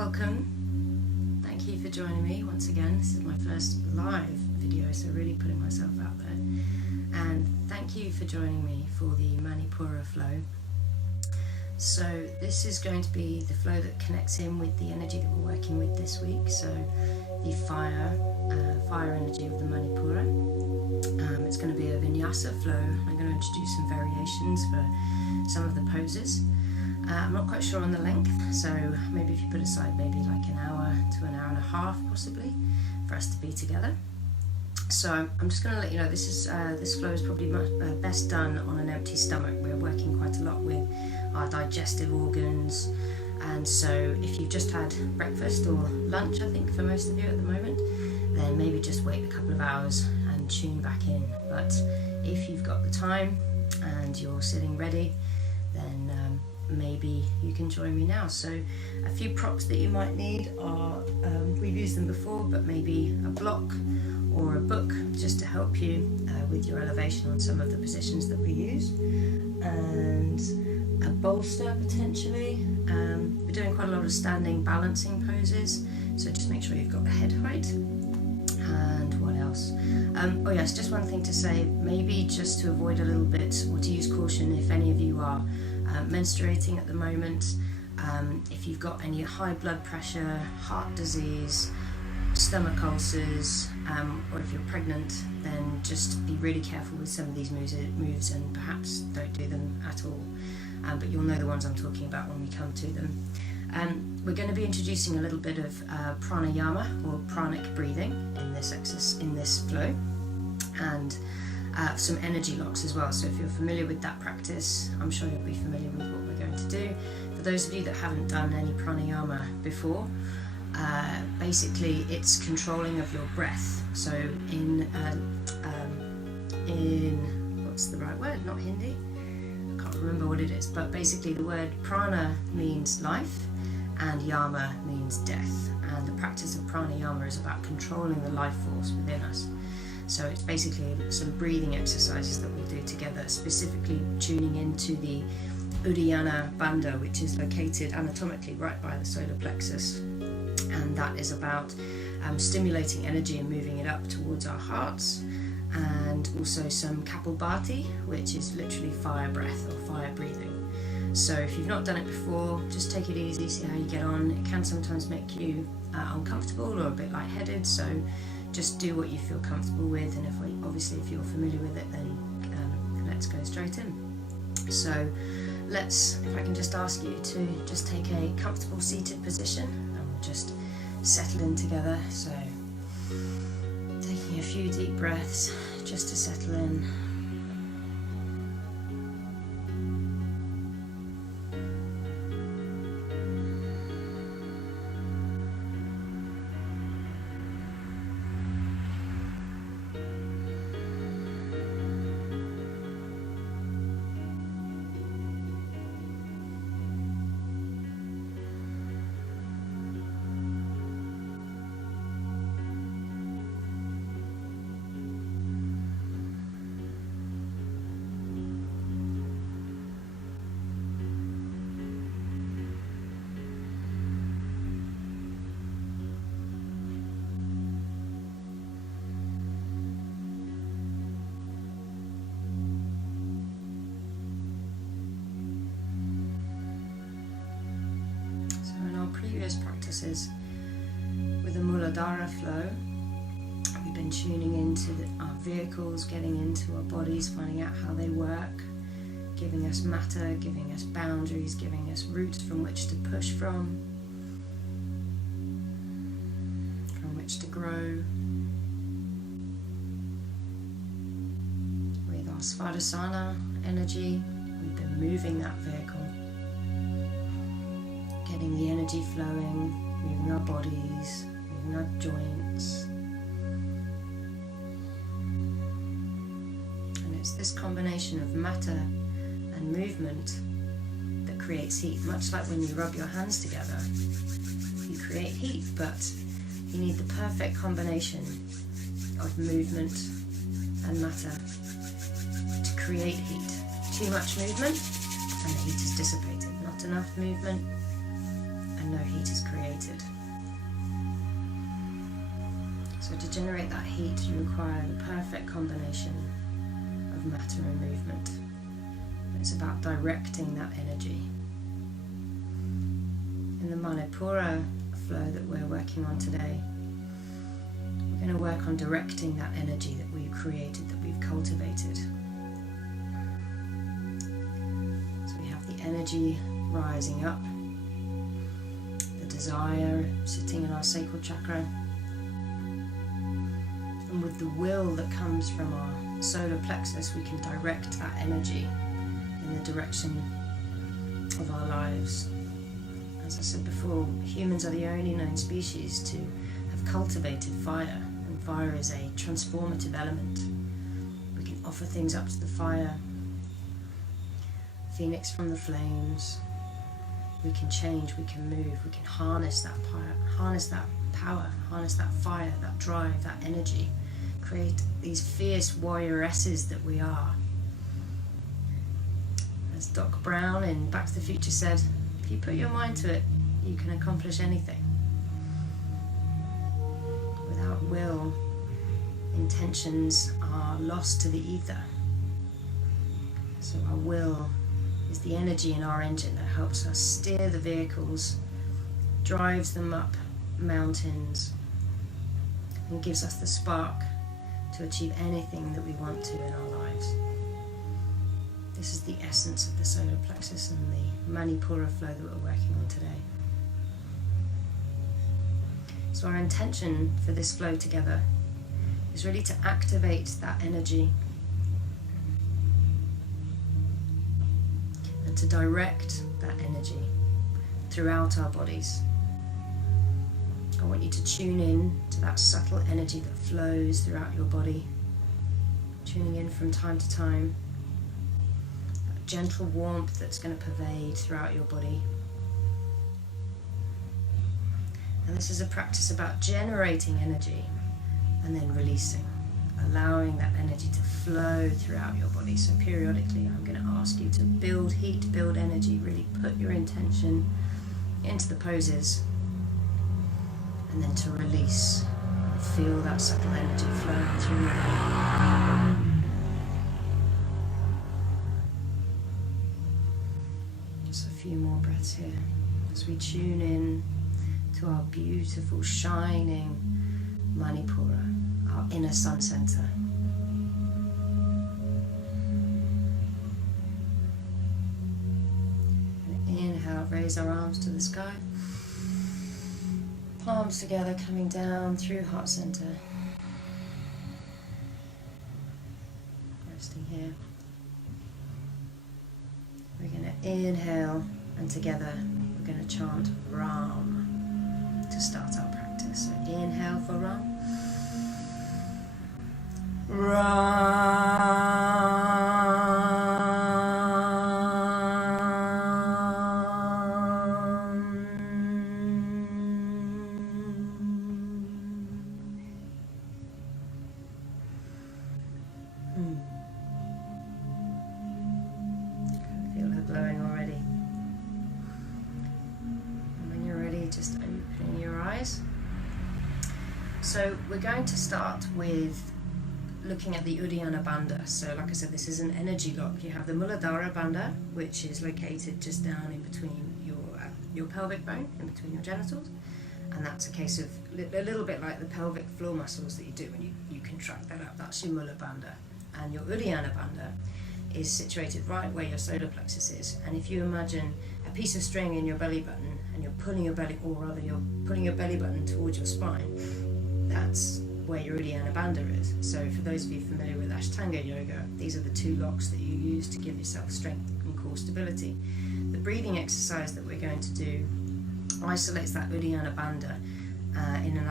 welcome. Thank you for joining me once again. This is my first live video, so really putting myself out there. And thank you for joining me for the Manipura flow. So this is going to be the flow that connects in with the energy that we're working with this week. So the fire energy of the Manipura. It's going to be a vinyasa flow. I'm going to introduce some variations for some of the poses. I'm not quite sure on the length, so maybe if you put aside maybe like an hour to an hour and a half possibly for us to be together. So I'm just going to let you know this flow is probably best done on an empty stomach. We're working quite a lot with our digestive organs, and so if you've just had breakfast or lunch, I think for most of you at the moment, then maybe just wait a couple of hours and tune back in. But if you've got the time and you're sitting ready, then maybe you can join me now. So a few props that you might need are, we've used them before, but maybe a block or a book just to help you with your elevation on some of the positions that we use, and a bolster potentially. We're doing quite a lot of standing balancing poses, so just make sure you've got the head height. And what else? Oh yes, just one thing to say, maybe just to avoid a little bit, or to use caution if any of you are menstruating at the moment, if you've got any high blood pressure, heart disease, stomach ulcers, or if you're pregnant, then just be really careful with some of these moves and perhaps don't do them at all. But you'll know the ones I'm talking about when we come to them. We're going to be introducing a little bit of pranayama or pranic breathing in this flow, and some energy locks as well. So if you're familiar with that practice, I'm sure you'll be familiar with what we're going to do. For those of you that haven't done any pranayama before, basically it's controlling of your breath. So in what's the right word? Not Hindi. I can't remember what it is, but basically the word prana means life and yama means death, and the practice of pranayama is about controlling the life force within us. So it's basically some breathing exercises that we'll do together, specifically tuning into the Uddiyana Bandha, which is located anatomically right by the solar plexus, and that is about stimulating energy and moving it up towards our hearts, and also some Kapalbhati, which is literally fire breath or fire breathing. So if you've not done it before, just take it easy, see how you get on. It can sometimes make you uncomfortable or a bit lightheaded, so just do what you feel comfortable with, and if you're familiar with it, then let's go straight in. So if I can just ask you to just take a comfortable seated position, and we'll just settle in together. So taking a few deep breaths just to settle in. Previous practices with the Muladhara flow, we've been tuning into our vehicles, getting into our bodies, finding out how they work, giving us matter, giving us boundaries, giving us roots from which to push from which to grow. With our savasana energy, we've been moving that vehicle, getting the energy flowing, moving our bodies, moving our joints. And it's this combination of matter and movement that creates heat. Much like when you rub your hands together, you create heat, but you need the perfect combination of movement and matter to create heat. Too much movement and the heat is dissipated. Not enough movement and and no heat is created. So to generate that heat, you require the perfect combination of matter and movement. It's about directing that energy. In the Manipura flow that we're working on today, we're going to work on directing that energy that we've created, that we've cultivated. So we have the energy rising up, the desire sitting in our sacral chakra, and with the will that comes from our solar plexus, we can direct that energy in the direction of our lives. As I said before, humans are the only known species to have cultivated fire, and fire is a transformative element. We can offer things up to the fire, phoenix from the flames. We can change, we can move, we can harness that power, harness that fire, that drive, that energy, create these fierce warrioresses that we are. As Doc Brown in Back to the Future said, if you put your mind to it, you can accomplish anything. Without will, intentions are lost to the ether. So our will is the energy in our engine that helps us steer the vehicles, drives them up mountains, and gives us the spark to achieve anything that we want to in our lives. This is the essence of the solar plexus and the Manipura flow that we're working on today. So our intention for this flow together is really to activate that energy and to direct that energy throughout our bodies. I want you to tune in to that subtle energy that flows throughout your body, tuning in from time to time, that gentle warmth that's going to pervade throughout your body. And this is a practice about generating energy and then releasing, allowing that energy to flow throughout your body. So periodically I'm going to ask you to build heat, build energy, really put your intention into the poses, and then to release and feel that subtle energy flowing through your body. Just a few more breaths here as we tune in to our beautiful, shining Manipura, our inner sun center. And inhale, raise our arms to the sky. Palms together, coming down through heart center. Resting here. We're going to inhale, and together we're going to chant Ram to start our practice. So inhale for Ram. Feel her glowing already. And when you're ready, just opening your eyes. So we're going to start with looking at the Uddiyana Bandha. So like I said, this is an energy lock. You have the Muladhara Bandha, which is located just down in between your pelvic bone, in between your genitals. And that's a case of a little bit like the pelvic floor muscles that you do when you contract that up. That's your Mula Bandha. And your Uddiyana Bandha is situated right where your solar plexus is. And if you imagine a piece of string in your belly button and you're pulling your belly button towards your spine, that's where your Uddiyana Bandha is. So for those of you familiar with Ashtanga yoga, these are the two locks that you use to give yourself strength and core stability. The breathing exercise that we're going to do isolates that Uddiyana Bandha in an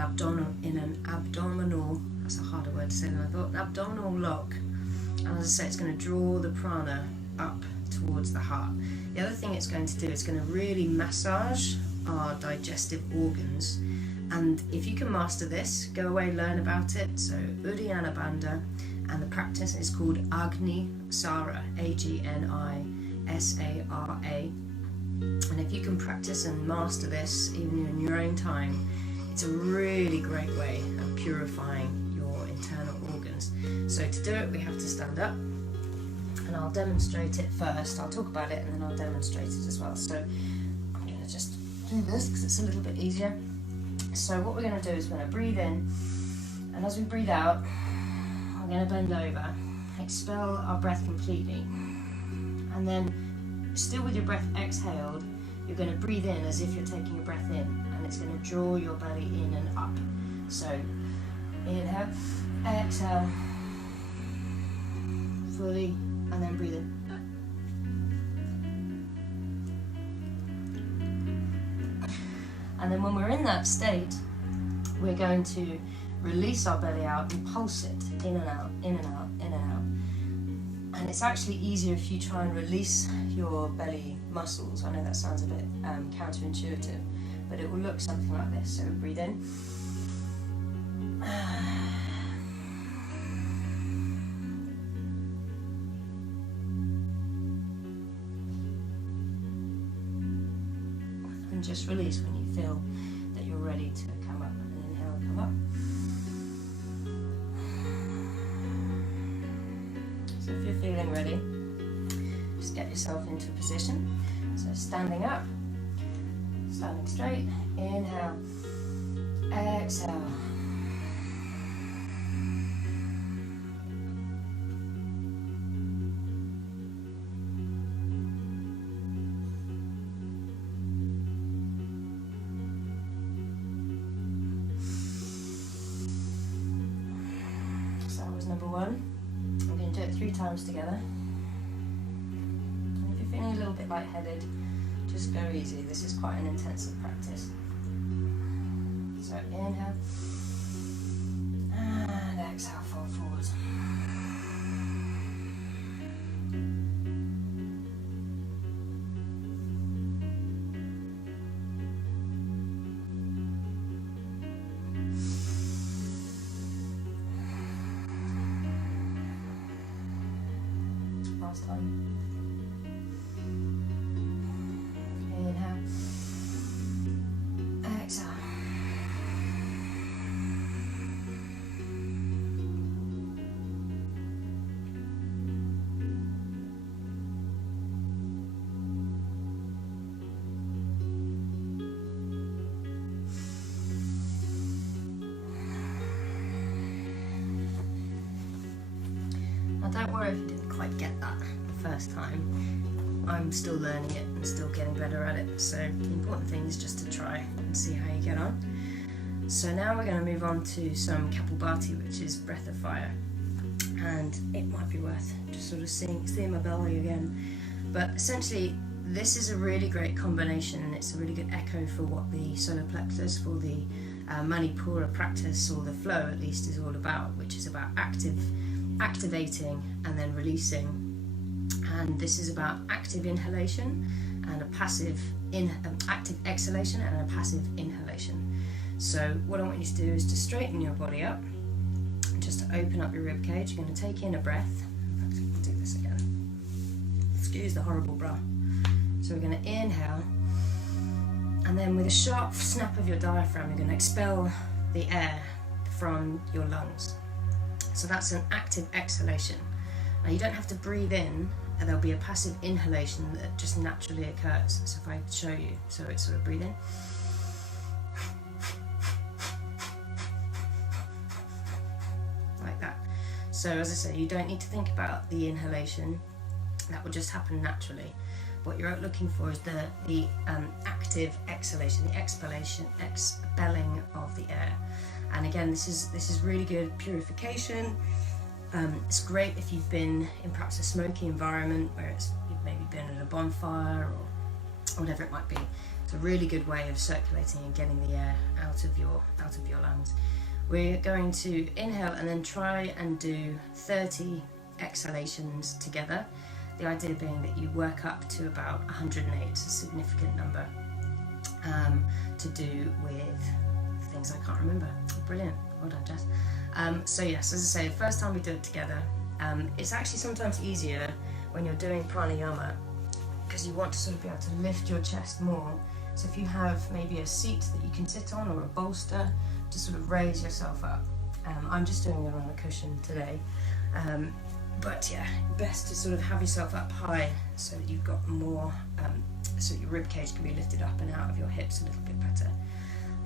abdominal, that's a harder word to say than I thought, an abdominal lock. And as I say, it's going to draw the prana up towards the heart. The other thing it's going to do, it's going to really massage our digestive organs. And if you can master this, go away, learn about it. So Uddiyana Bandha, and the practice is called Agni Sara, Agnisara. And if you can practice and master this even in your own time, it's a really great way of purifying your internal organs. So to do it, we have to stand up, and I'll demonstrate it first. I'll talk about it and then I'll demonstrate it as well. So I'm going to just do this because it's a little bit easier. So what we're going to do is we're going to breathe in, and as we breathe out, we're going to bend over, expel our breath completely, and then still with your breath exhaled, you're going to breathe in as if you're taking a breath in, and it's going to draw your belly in and up. So inhale, exhale fully, and then breathe in. And then when we're in that state, we're going to release our belly out and pulse it in and out, in and out, in and out. And it's actually easier if you try and release your belly muscles. I know that sounds a bit counterintuitive, but it will look something like this. So breathe in. And just release when you feel that you're ready to come up. Inhale, come up. So if you're feeling ready, just get yourself into a position. So standing up, standing straight, inhale, exhale. So that was number one. I'm going to do it 3 times together. And if you're feeling a little bit lightheaded, just go easy. This is quite an intensive practice. So inhale and exhale, fall forwards. Last time. Inhale. Exhale. Now don't worry if you didn't quite get that the first time. I'm still learning it and still getting better at it, so the important thing is just to try and see how you get on. So now we're going to move on to some Kapalbhati, which is breath of fire, and it might be worth just sort of seeing my belly again. But essentially this is a really great combination, and it's a really good echo for what the solar plexus, for the Manipura practice, or the flow at least, is all about, which is about activating and then releasing. And this is about active inhalation and a passive active exhalation and a passive inhalation. So what I want you to do is to straighten your body up, just to open up your rib cage. You're going to take in a breath. In fact, we'll do this again. Excuse the horrible bra. So we're going to inhale, and then with a sharp snap of your diaphragm, you're going to expel the air from your lungs. So that's an active exhalation. Now you don't have to breathe in, and there'll be a passive inhalation that just naturally occurs. So if I show you, so it's sort of breathe in. Like that. So as I say, you don't need to think about the inhalation. That will just happen naturally. What you're looking for is the active exhalation, the expelling of the air. And again, this is really good purification. It's great if you've been in perhaps a smoky environment where you've maybe been at a bonfire or whatever it might be. It's a really good way of circulating and getting the air out of your lungs. We're going to inhale and then try and do 30 exhalations together. The idea being that you work up to about 108, it's a significant number, to do with things I can't remember. Brilliant, well done, Jess. So yes, as I say, the first time we do it together, it's actually sometimes easier when you're doing pranayama because you want to sort of be able to lift your chest more. So if you have maybe a seat that you can sit on or a bolster, to sort of raise yourself up. I'm just doing it on a cushion today. But yeah, best to sort of have yourself up high so that you've got more, so your rib cage can be lifted up and out of your hips a little bit better.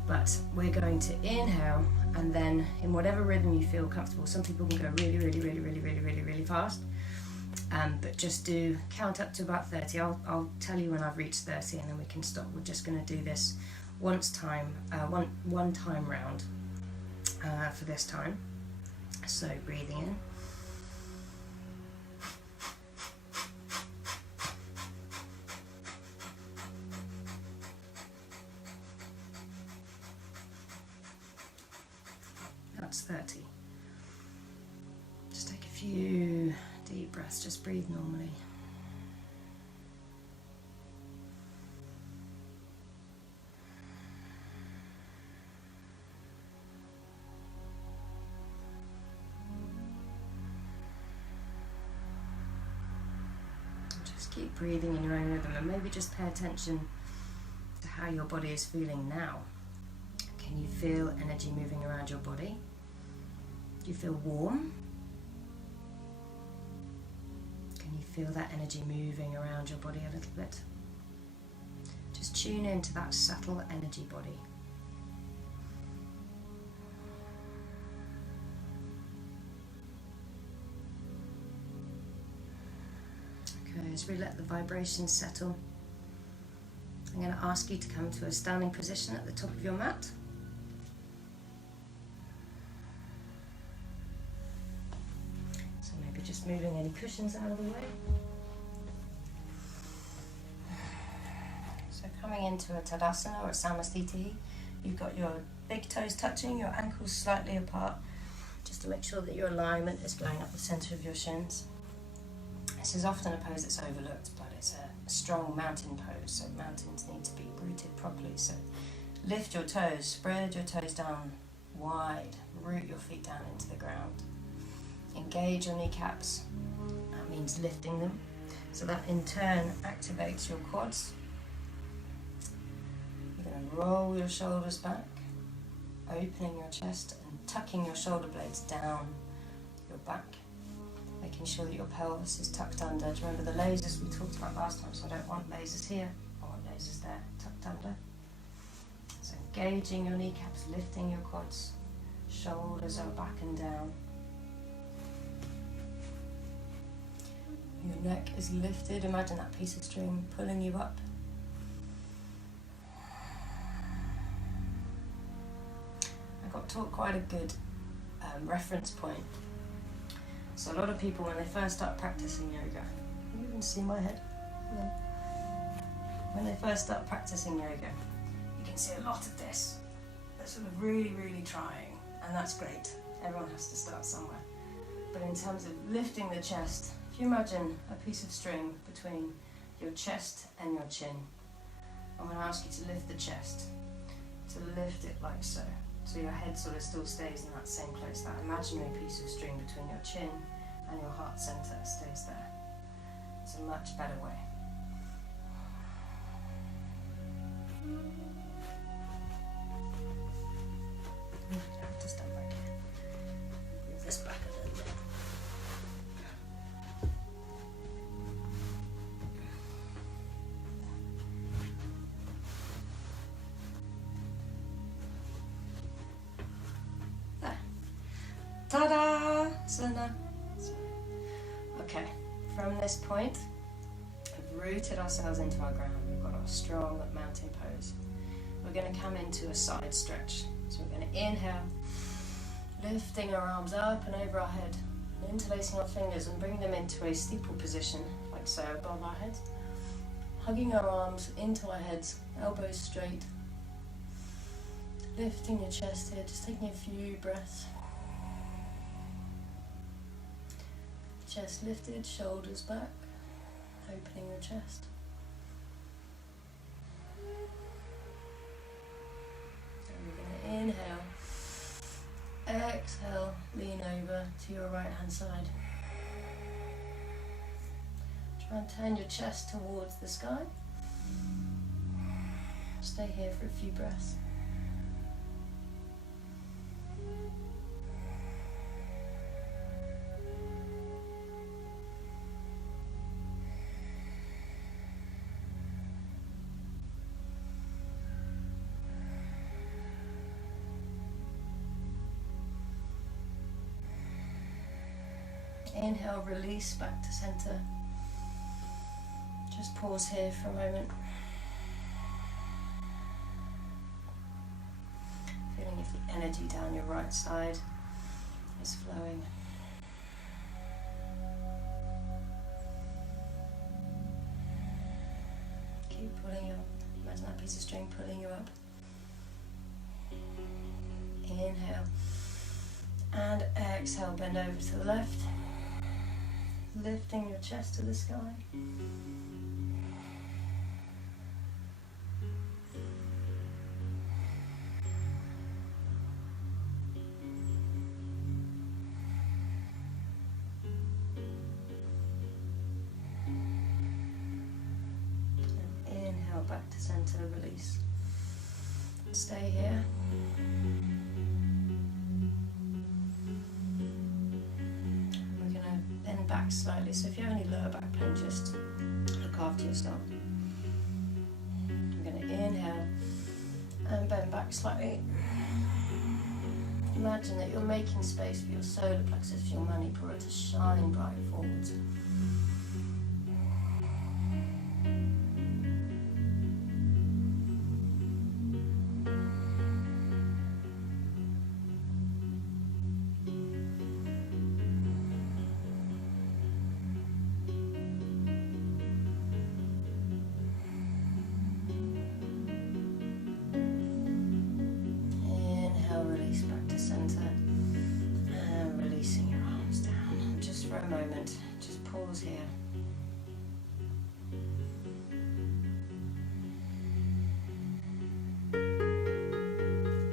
But we're going to inhale, and then in whatever rhythm you feel comfortable. Some people can go really fast, but just do count up to about 30. I'll tell you when I've reached 30, and then we can stop. We're just going to do this one time round for this time. So breathing in. That's 30. Just take a few deep breaths, just breathe normally. Just keep breathing in your own rhythm, and maybe just pay attention to how your body is feeling now. Can you feel energy moving around your body? Do you feel warm? Can you feel that energy moving around your body a little bit? Just tune into that subtle energy body. Okay, as we let the vibrations settle, I'm going to ask you to come to a standing position at the top of your mat. Just moving any cushions out of the way. So coming into a Tadasana or a Samasthiti, you've got your big toes touching, your ankles slightly apart, just to make sure that your alignment is going up the center of your shins. This is often a pose that's overlooked, but it's a strong mountain pose, so mountains need to be rooted properly. So lift your toes, spread your toes down wide, root your feet down into the ground. Engage your kneecaps. That means lifting them. So that in turn activates your quads. You're going to roll your shoulders back, opening your chest and tucking your shoulder blades down your back, making sure that your pelvis is tucked under. Do you remember the lasers we talked about last time? So I don't want lasers here, I want lasers there, tucked under. So engaging your kneecaps, lifting your quads, shoulders are back and down. Your neck is lifted. Imagine that piece of string pulling you up. I got taught quite a good reference point. So a lot of people, when they first start practicing yoga, can you even see my head? No. When they first start practicing yoga, you can see a lot of this. They're sort of really trying, and that's great. Everyone has to start somewhere. But in terms of lifting the chest, if you imagine a piece of string between your chest and your chin, I'm going to ask you to lift the chest, to lift it like so. So your head sort of still stays in that same place. That imaginary piece of string between your chin and your heart center stays there. It's a much better way. I have to stand back here. Move this back a little bit. Ta-da! Asana. Okay, from this point, we've rooted ourselves into our ground. We've got our strong mountain pose. We're going to come into a side stretch. So we're going to inhale, lifting our arms up and over our head, and interlacing our fingers and bring them into a steeple position, like so, above our heads. Hugging our arms into our heads, elbows straight. Lifting your chest here, just taking a few breaths. Chest lifted, shoulders back, opening your chest. And we're going to inhale, exhale, lean over to your right hand side. Try and turn your chest towards the sky. Stay here for a few breaths. Inhale, release back to center. Just pause here for a moment. Feeling if the energy down your right side is flowing. Keep pulling you up. Imagine that piece of string pulling you up. Inhale. And exhale, bend over to the left. Lifting your chest to the sky. And inhale back to center, release. Stay here. Back slightly, so if you have any lower back pain, just look after yourself. I'm going to inhale and bend back slightly. Imagine that you're making space for your solar plexus, for your Manipura to shine bright forwards. Just pause here.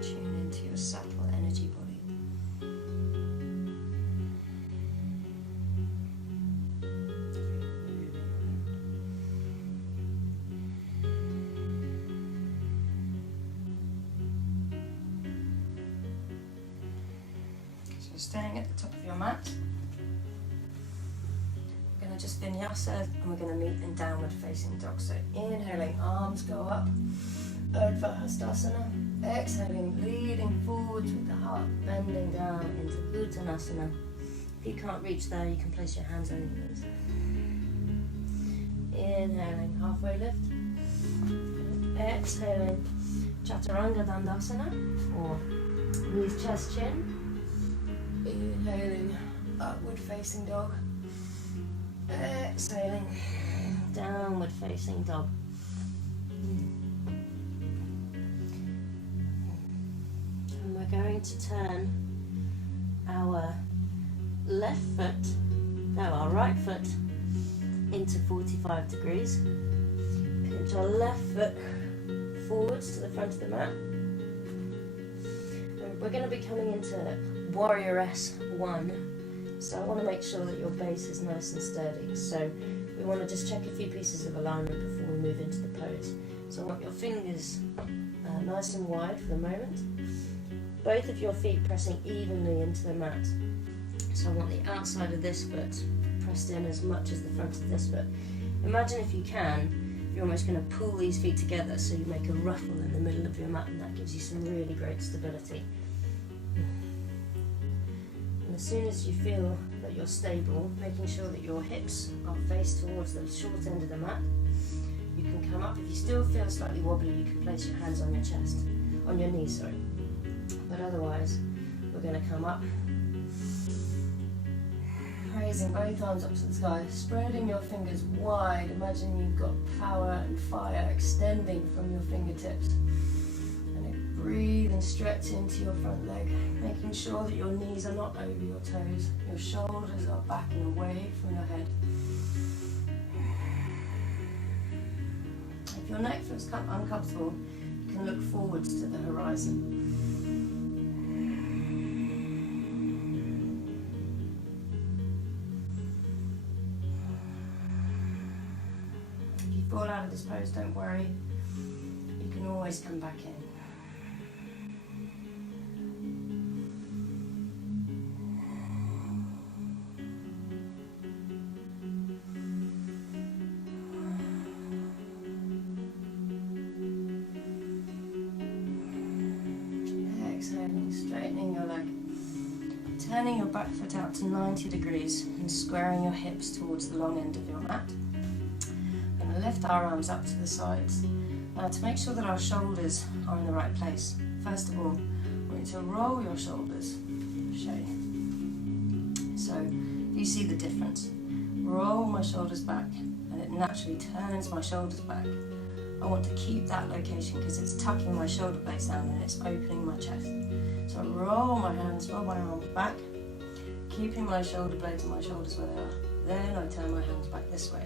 Tune into your subtle energy body. So staying at the top of your mat. Just vinyasa, and we're going to meet in downward facing dog. So inhaling, arms go up, Urdhva Hastasana. Exhaling, leading forwards with the heart bending down into Uttanasana. If you can't reach there, you can place your hands on your knees. Inhaling, halfway lift. Exhaling, Chaturanga Dandasana, or knees, chest, chin. Inhaling, upward facing dog. Exhaling, downward facing dog. And we're going to turn our our right foot into 45 degrees. Pinch our left foot forwards to the front of the mat. And we're going to be coming into Warrior S1. So I want to make sure that your base is nice and sturdy. So we want to just check a few pieces of alignment before we move into the pose. So I want your fingers nice and wide for the moment. Both of your feet pressing evenly into the mat. So I want the outside of this foot pressed in as much as the front of this foot. Imagine if you can, you're almost going to pull these feet together so you make a ruffle in the middle of your mat, and that gives you some really great stability. As soon as you feel that you're stable, making sure that your hips are faced towards the short end of the mat, you can come up. If you still feel slightly wobbly, you can place your hands on your chest, on your knees, sorry. But otherwise, we're going to come up, raising both arms up to the sky, spreading your fingers wide. Imagine you've got power and fire extending from your fingertips. Breathe and stretch into your front leg, making sure that your knees are not over your toes. Your shoulders are back and away from your head. If your neck feels uncomfortable, you can look forwards to the horizon. fall out of this pose, don't worry. You can always come back in. Exhaling, straightening your leg. Turning your back foot out to 90 degrees and squaring your hips towards the long end of your mat. We're going to lift our arms up to the sides. Now, to make sure that our shoulders are in the right place, first of all, we're going to roll your shoulders. Show you. So, you see the difference. Roll my shoulders back and it naturally turns my shoulders back. I want to keep that location because it's tucking my shoulder blades down and it's opening my chest. So I roll my hands, roll my arms back, keeping my shoulder blades and my shoulders where they are. Then I turn my hands back this way.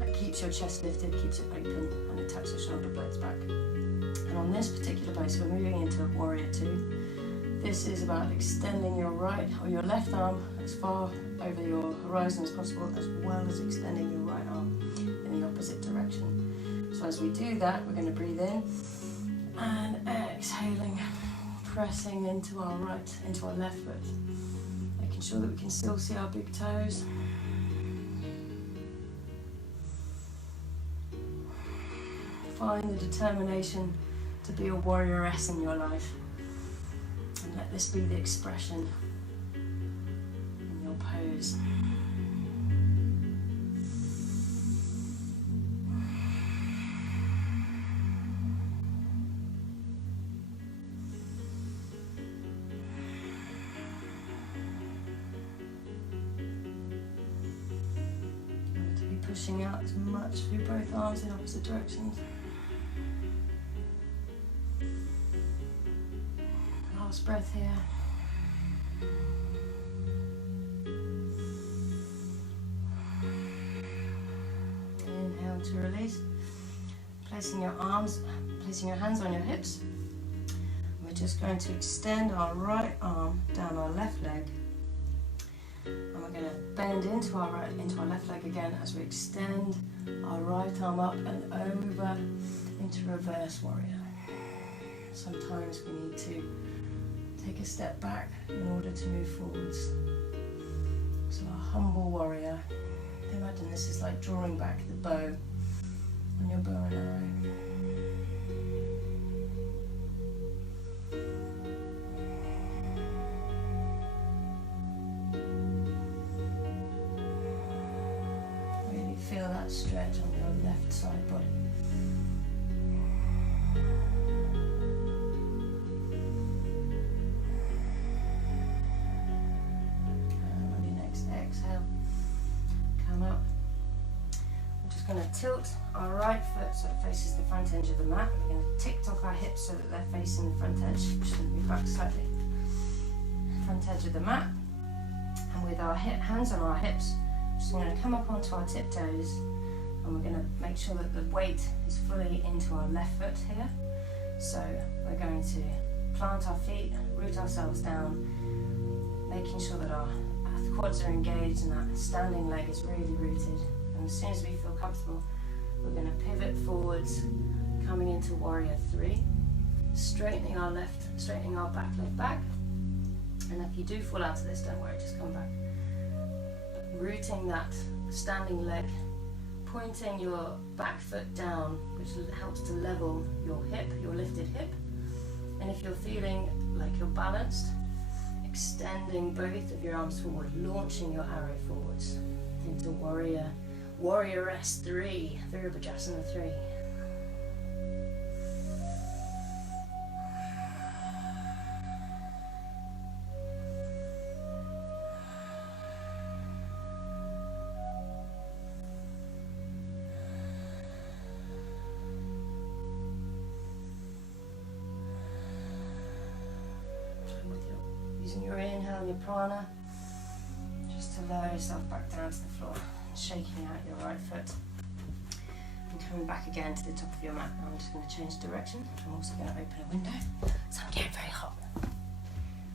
That keeps your chest lifted, keeps it open, and it tucks your shoulder blades back. And on this particular pose, we're moving into Warrior 2. This is about extending your right or your left arm as far over your horizon as possible, as well as extending your right arm in the opposite direction. So as we do that, we're going to breathe in and exhaling, pressing into our left foot, making sure that we can still see our big toes. Find the determination to be a warrioress in your life, and let this be the expression in your pose. Pushing out as much through both arms in opposite directions. Last breath here. Inhale to release. Placing your hands on your hips. We're just going to extend our right arm down our left leg. And we're going to bend into our left leg again as we extend our right arm up and over into reverse warrior. Sometimes we need to take a step back in order to move forwards. So a humble warrior. Imagine this is like drawing back the bow on your bow and arrow. Feel that stretch on your left side body. And on your next exhale, come up. We're just going to tilt our right foot so it faces the front edge of the mat. We're going to tick-tock our hips so that they're facing the front edge. We're just going to move back slightly. Front edge of the mat. And with our hands on our hips, so we're going to come up onto our tiptoes and we're going to make sure that the weight is fully into our left foot here. So we're going to plant our feet, root ourselves down, making sure that our quads are engaged and that standing leg is really rooted. And as soon as we feel comfortable, we're going to pivot forwards, coming into Warrior 3, straightening our back leg back. And if you do fall out of this, don't worry, just come back. Rooting that standing leg, pointing your back foot down, which helps to level your hip, your lifted hip. And if you're feeling like you're balanced, extending both of your arms forward, launching your arrow forwards into Warrioress 3, Virabhajasana 3. Using your inhale and your prana, just to lower yourself back down to the floor, and shaking out your right foot. And coming back again to the top of your mat. Now I'm just going to change direction. I'm also going to open a window, so I'm getting very hot.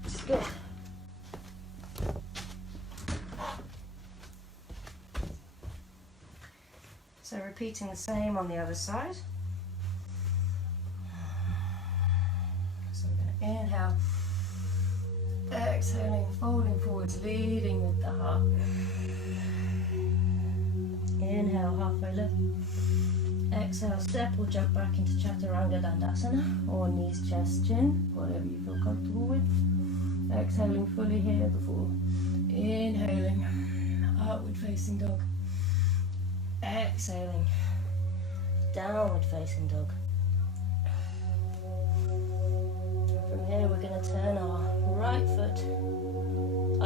Which is good. So repeating the same on the other side. So we're going to inhale, exhaling, folding forwards, leading with the heart. Inhale, halfway lift. Exhale, step or jump back into Chaturanga Dandasana, or knees, chest, chin, whatever you feel comfortable with. Exhaling fully here before inhaling, outward facing dog. Exhaling, downward facing dog. And from here we're going to turn our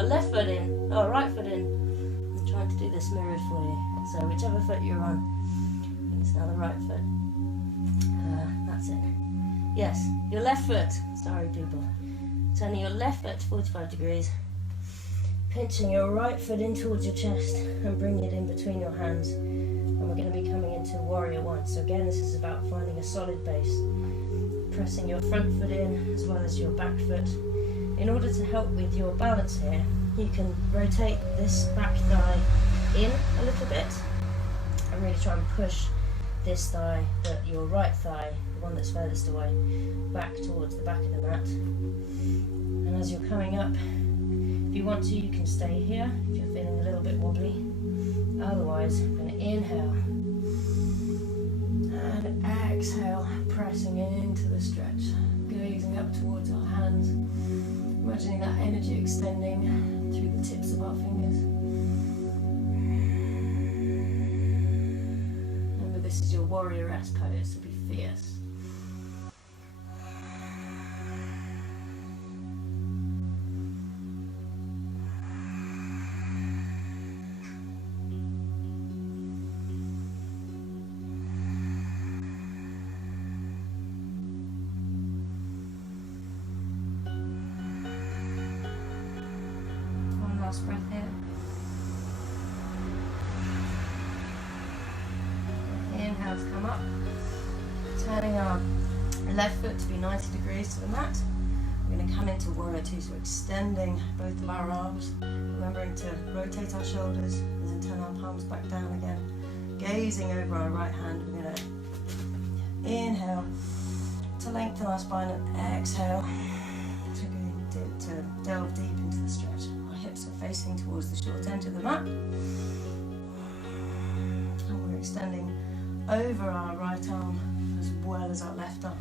left foot in, right foot in. I'm trying to do this mirrored for you. So whichever foot you're on, it's now the right foot. That's it. Yes, your left foot, sorry people. Turning your left foot 45 degrees. Pinching your right foot in towards your chest and bringing it in between your hands. And we're going to be coming into Warrior One. So again, this is about finding a solid base. Pressing your front foot in as well as your back foot. In order to help with your balance here, you can rotate this back thigh in a little bit and really try and push this thigh, your right thigh, the one that's furthest away, back towards the back of the mat. And as you're coming up, if you want to, you can stay here if you're feeling a little bit wobbly. Otherwise, I'm going to inhale and exhale, pressing into the stretch, gazing up towards our hands, imagining that energy extending through the tips of our fingers. Remember, this is your warrior-esque pose, so be fierce. Breath in. Inhale to come up. Turning our left foot to be 90 degrees to the mat. We're going to come into Warrior Two, so extending both of our arms, remembering to rotate our shoulders and then turn our palms back down again. Gazing over our right hand, we're going to inhale to lengthen our spine and exhale to delve deep into the stretch. Hips are facing towards the short edge of the mat, and we're extending over our right arm as well as our left arm.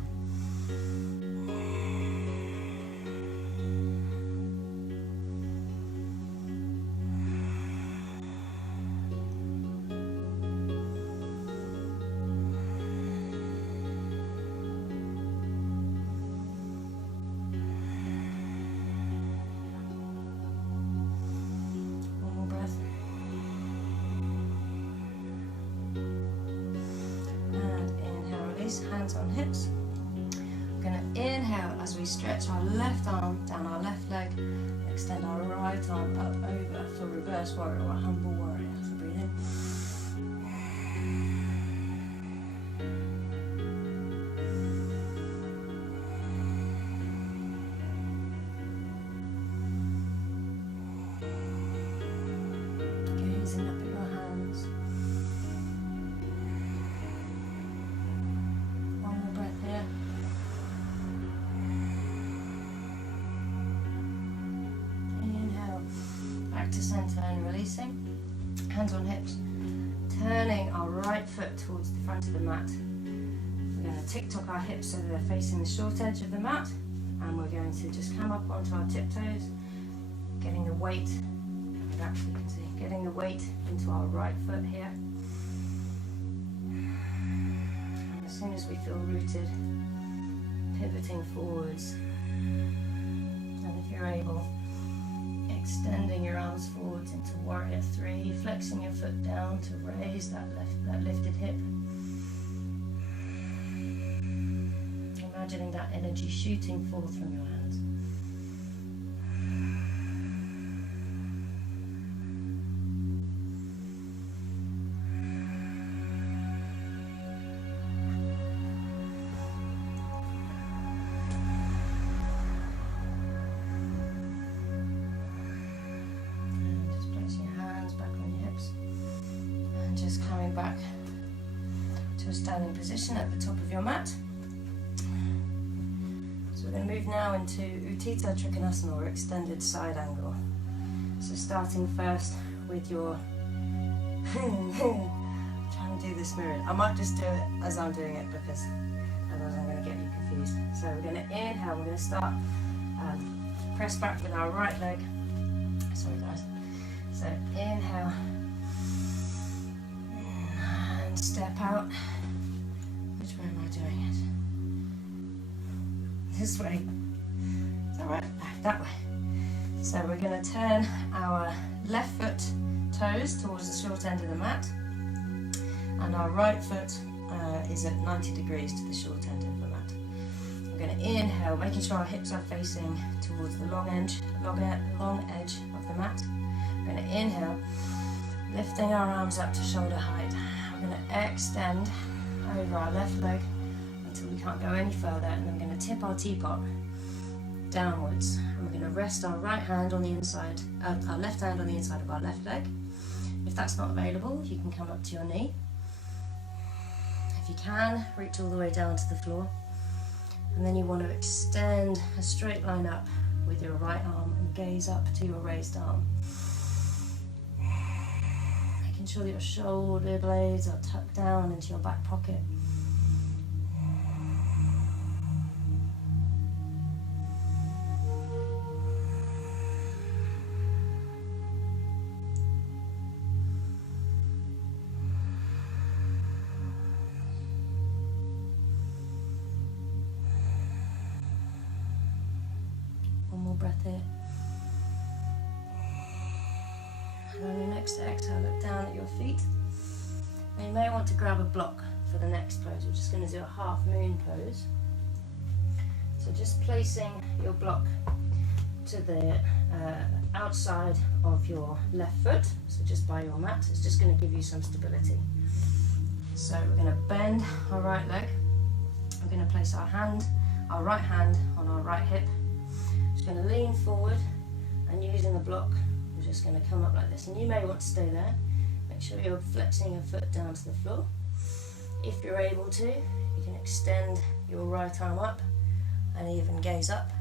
Hands on hips. We're going to inhale as we stretch our left arm down our left leg, extend our right arm up over for reverse warrior or humble warrior. So breathe in. Gazing up at your hands. To center and releasing, hands on hips, turning our right foot towards the front of the mat. We're going to tick-tock our hips so they're facing the short edge of the mat, and we're going to just come up onto our tiptoes, getting the weight, getting the weight into our right foot here. And as soon as we feel rooted, pivoting forwards, and if you're able, extending your arms forwards into Warrior Three, flexing your foot down to raise that lifted hip. Imagining that energy shooting forth from your hands. Back to a standing position at the top of your mat. So we're going to move now into Untitled Chapter or extended side angle. So starting first with your trying to do this mirror. I might just do it as I'm doing it because otherwise I'm going to get you confused. So we're going to inhale, we're going to start press back with our right leg. Sorry guys. So inhale and step out. Which way am I doing it? This way. Is that right? No, that way. So we're going to turn our left foot toes towards the short end of the mat, and our right foot is at 90 degrees to the short end of the mat. We're going to inhale, making sure our hips are facing towards the long edge of the mat. We're going to inhale, lifting our arms up to shoulder height. We're going to extend over our left leg until we can't go any further, and then we're going to tip our teapot downwards. And we're going to rest our right hand on the inside, our left hand on the inside of our left leg. If that's not available, you can come up to your knee. If you can, reach all the way down to the floor. And then you want to extend a straight line up with your right arm and gaze up to your raised arm. Making sure that your shoulder blades are tucked down into your back pocket. Breath here. And on your next exhale, look down at your feet. And you may want to grab a block for the next pose. We're just going to do a Halfmoon Pose. So just placing your block to the outside of your left foot, so just by your mat. It's just going to give you some stability. So we're going to bend our right leg. We're going to place our right hand on our right hip. Just going to lean forward, and using the block, we're just going to come up like this. And you may want to stay there. Make sure you're flexing your foot down to the floor. If you're able to, you can extend your right arm up and even gaze up.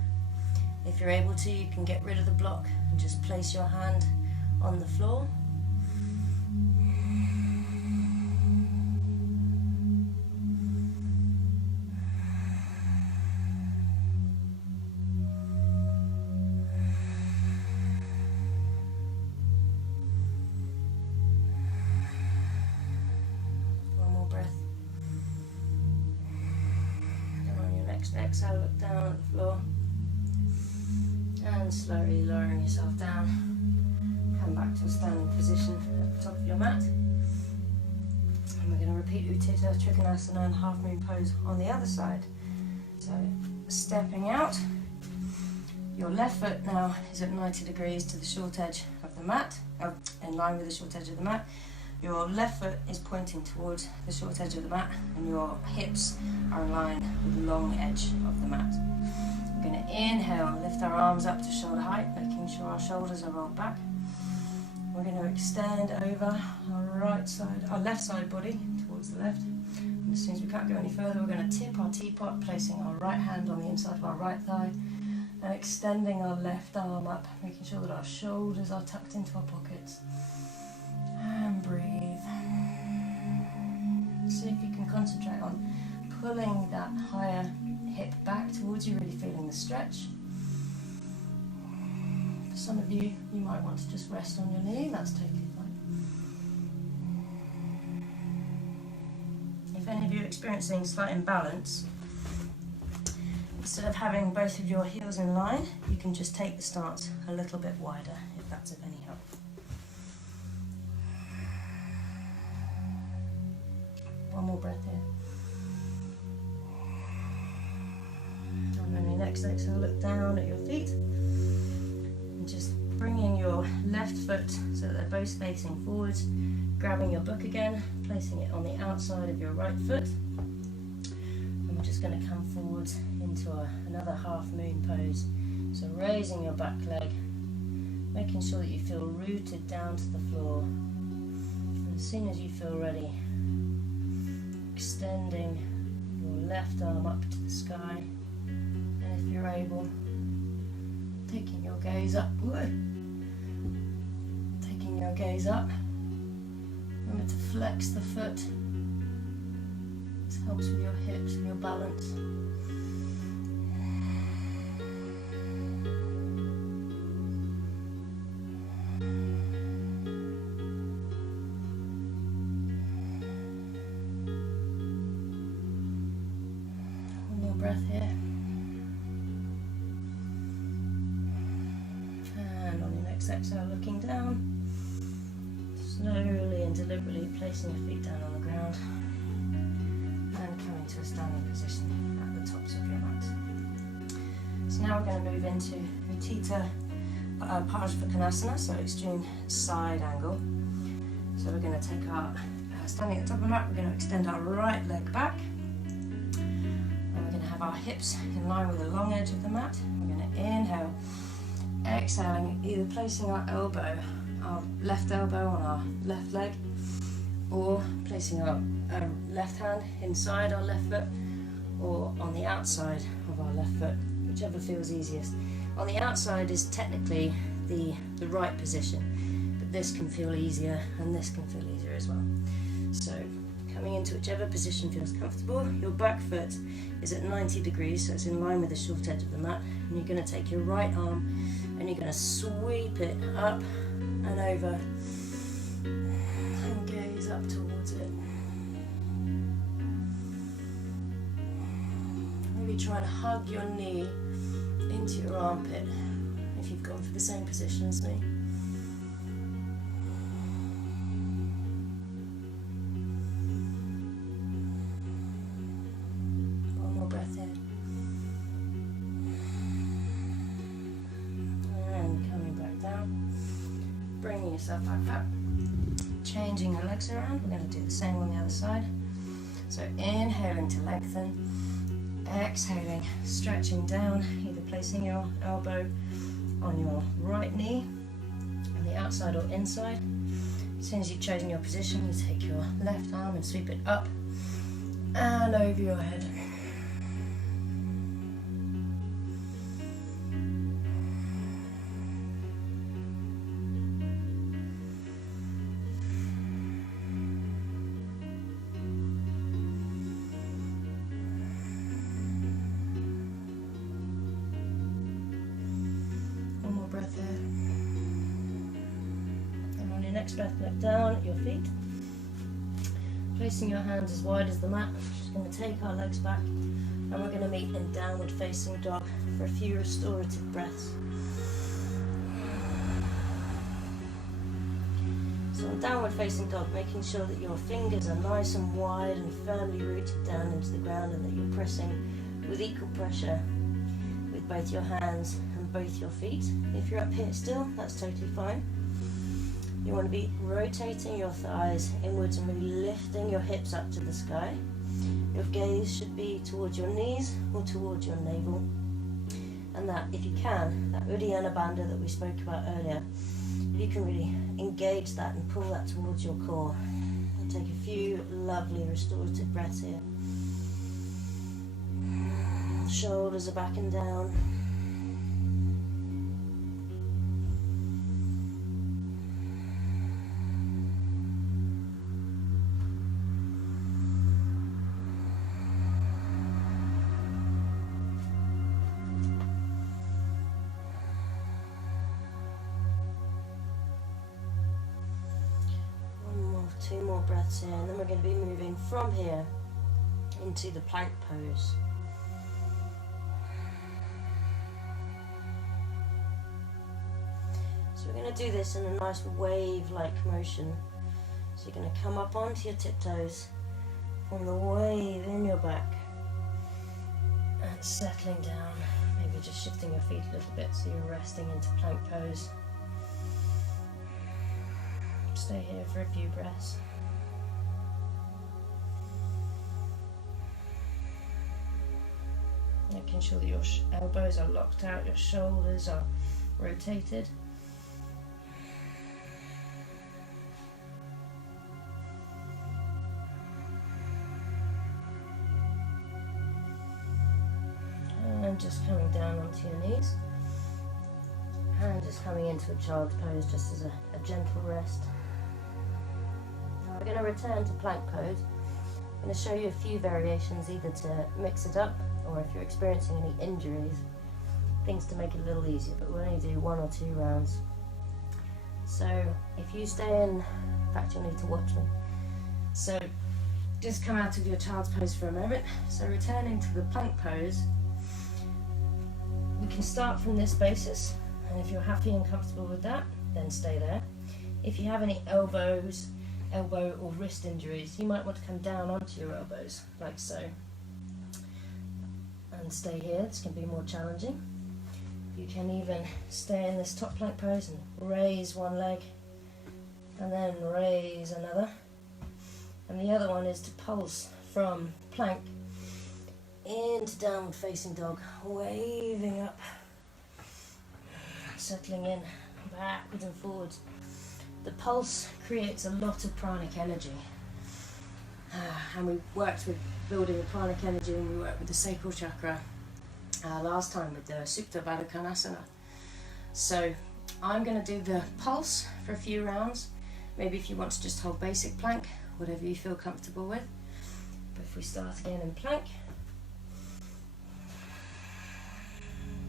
If you're able to, you can get rid of the block and just place your hand on the floor. Exhale, look down at the floor and slowly lowering yourself down. Come back to a standing position at the top of your mat. And we're going to repeat Untitled Chapter and Halfmoon Pose on the other side. So stepping out, your left foot now is at 90 degrees to the short edge of the mat, in line with the short edge of the mat. Your left foot is pointing towards the short edge of the mat, and your hips are in line with the long edge of the mat. We're going to inhale, lift our arms up to shoulder height, making sure our shoulders are rolled back. We're going to extend over our left side body towards the left. And as soon as we can't go any further, we're going to tip our teapot, placing our right hand on the inside of our right thigh, and extending our left arm up, making sure that our shoulders are tucked into our pockets. And breathe. See if you can concentrate on pulling that higher hip back towards you, really feeling the stretch. For some of you, you might want to just rest on your knee. That's totally fine. If any of you are experiencing slight imbalance, instead of having both of your heels in line, you can just take the stance a little bit wider, if that's of any help. One more breath here. And then your next exhale, look down at your feet. And just bringing your left foot so that they're both facing forwards. Grabbing your book again, placing it on the outside of your right foot. And we're just going to come forwards into another Halfmoon Pose. So raising your back leg, making sure that you feel rooted down to the floor. And as soon as you feel ready, extending your left arm up to the sky, and if you're able, taking your gaze up. Taking your gaze up. Remember to flex the foot. This helps with your hips and your balance. One more breath here. And on your next exhale, looking down. Slowly and deliberately placing your feet down on the ground and coming to a standing position at the tops of your mat. So now we're going to move into Utthita Parshvakonasana, so extreme side angle. So we're going to take our, standing at the top of the mat, we're going to extend our right leg back, and we're going to have our hips in line with the long edge of the mat. We're going to inhale, exhaling, either placing our left elbow on our left leg, or placing our left hand inside our left foot, or on the outside of our left foot, whichever feels easiest. On the outside is technically the right position, but this can feel easier and this can feel easier as well. So coming into whichever position feels comfortable. Your back foot is at 90 degrees, so it's in line with the short edge of the mat, and you're going to take your right arm and you're going to sweep it up and over and gaze up towards it. Maybe try and hug your knee into your armpit if you've gone for the same position as me. One more breath in. And coming back down. Bringing yourself back up, changing the legs around. We're going to do the same on the other side. So inhaling to lengthen, exhaling, stretching down, either placing your elbow on your right knee on the outside or inside. As soon as you've chosen your position, you take your left arm and sweep it up and over your head. Breath there. And on your next breath, look down at your feet, placing your hands as wide as the mat. We're just going to take our legs back, and we're going to meet in downward facing dog for a few restorative breaths. So on downward facing dog, making sure that your fingers are nice and wide and firmly rooted down into the ground, and that you're pressing with equal pressure with both your hands both your feet. If you're up here still, that's totally fine. You want to be rotating your thighs inwards and really lifting your hips up to the sky. Your gaze should be towards your knees or towards your navel. And that, if you can, that Uddiyana Bandha that we spoke about earlier, you can really engage that and pull that towards your core. And take a few lovely restorative breaths here. Shoulders are back and down. Two more breaths in, and then we're going to be moving from here into the plank pose. So we're going to do this in a nice wave-like motion. So you're going to come up onto your tiptoes, form the wave in your back, and settling down, maybe just shifting your feet a little bit so you're resting into plank pose. Stay here for a few breaths. Making sure that your elbows are locked out, your shoulders are rotated. and just coming down onto your knees. And just coming into a child's pose just as a gentle rest. Now we're going to return to plank pose. I'm going to show you a few variations, either to mix it up, or if you're experiencing any injuries, things to make it a little easier, but we'll only do 1 or 2 rounds. So if you stay in fact you'll need to watch me. So just come out of your child's pose for a moment. So returning to the plank pose, we can start from this basis, and if you're happy and comfortable with that, then stay there. If you have any elbow or wrist injuries, you might want to come down onto your elbows, like so, and stay here. This can be more challenging. You can even stay in this top plank pose and raise one leg, and then raise another. And the other one is to pulse from plank into downward facing dog, waving up, settling in, backwards and forwards. The pulse creates a lot of pranic energy, and we worked with building the pranic energy, and we worked with the sacral chakra last time with the Supta Baddha Asana. So I'm going to do the pulse for a few rounds. Maybe if you want to just hold basic plank, whatever you feel comfortable with. But if we start again in plank.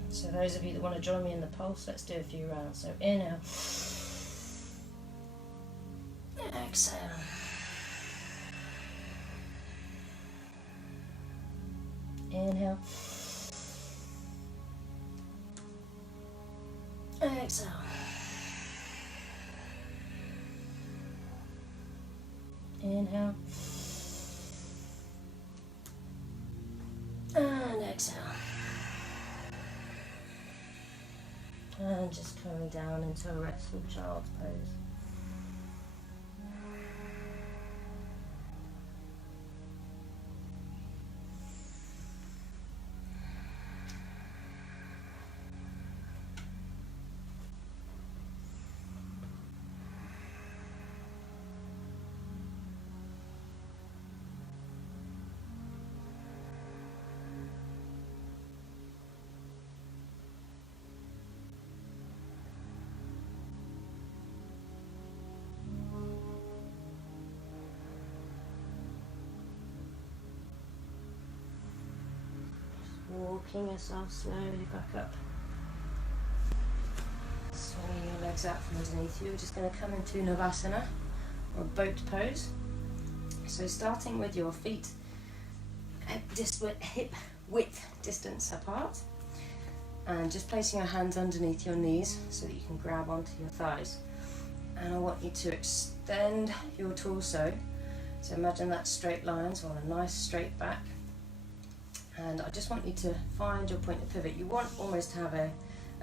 So those of you that want to join me in the pulse, let's do a few rounds. So inhale. Exhale. Inhale. Exhale. Inhale. And exhale. And just coming down into a restful child's pose. Walking yourself slowly back up. Swinging your legs out from underneath you. We're just going to come into Navasana, or boat pose. So starting with your feet hip width distance apart, and just placing your hands underneath your knees so that you can grab onto your thighs. And I want you to extend your torso. So imagine that straight line, so on a nice straight back. And I just want you to find your point of pivot. You want almost to have a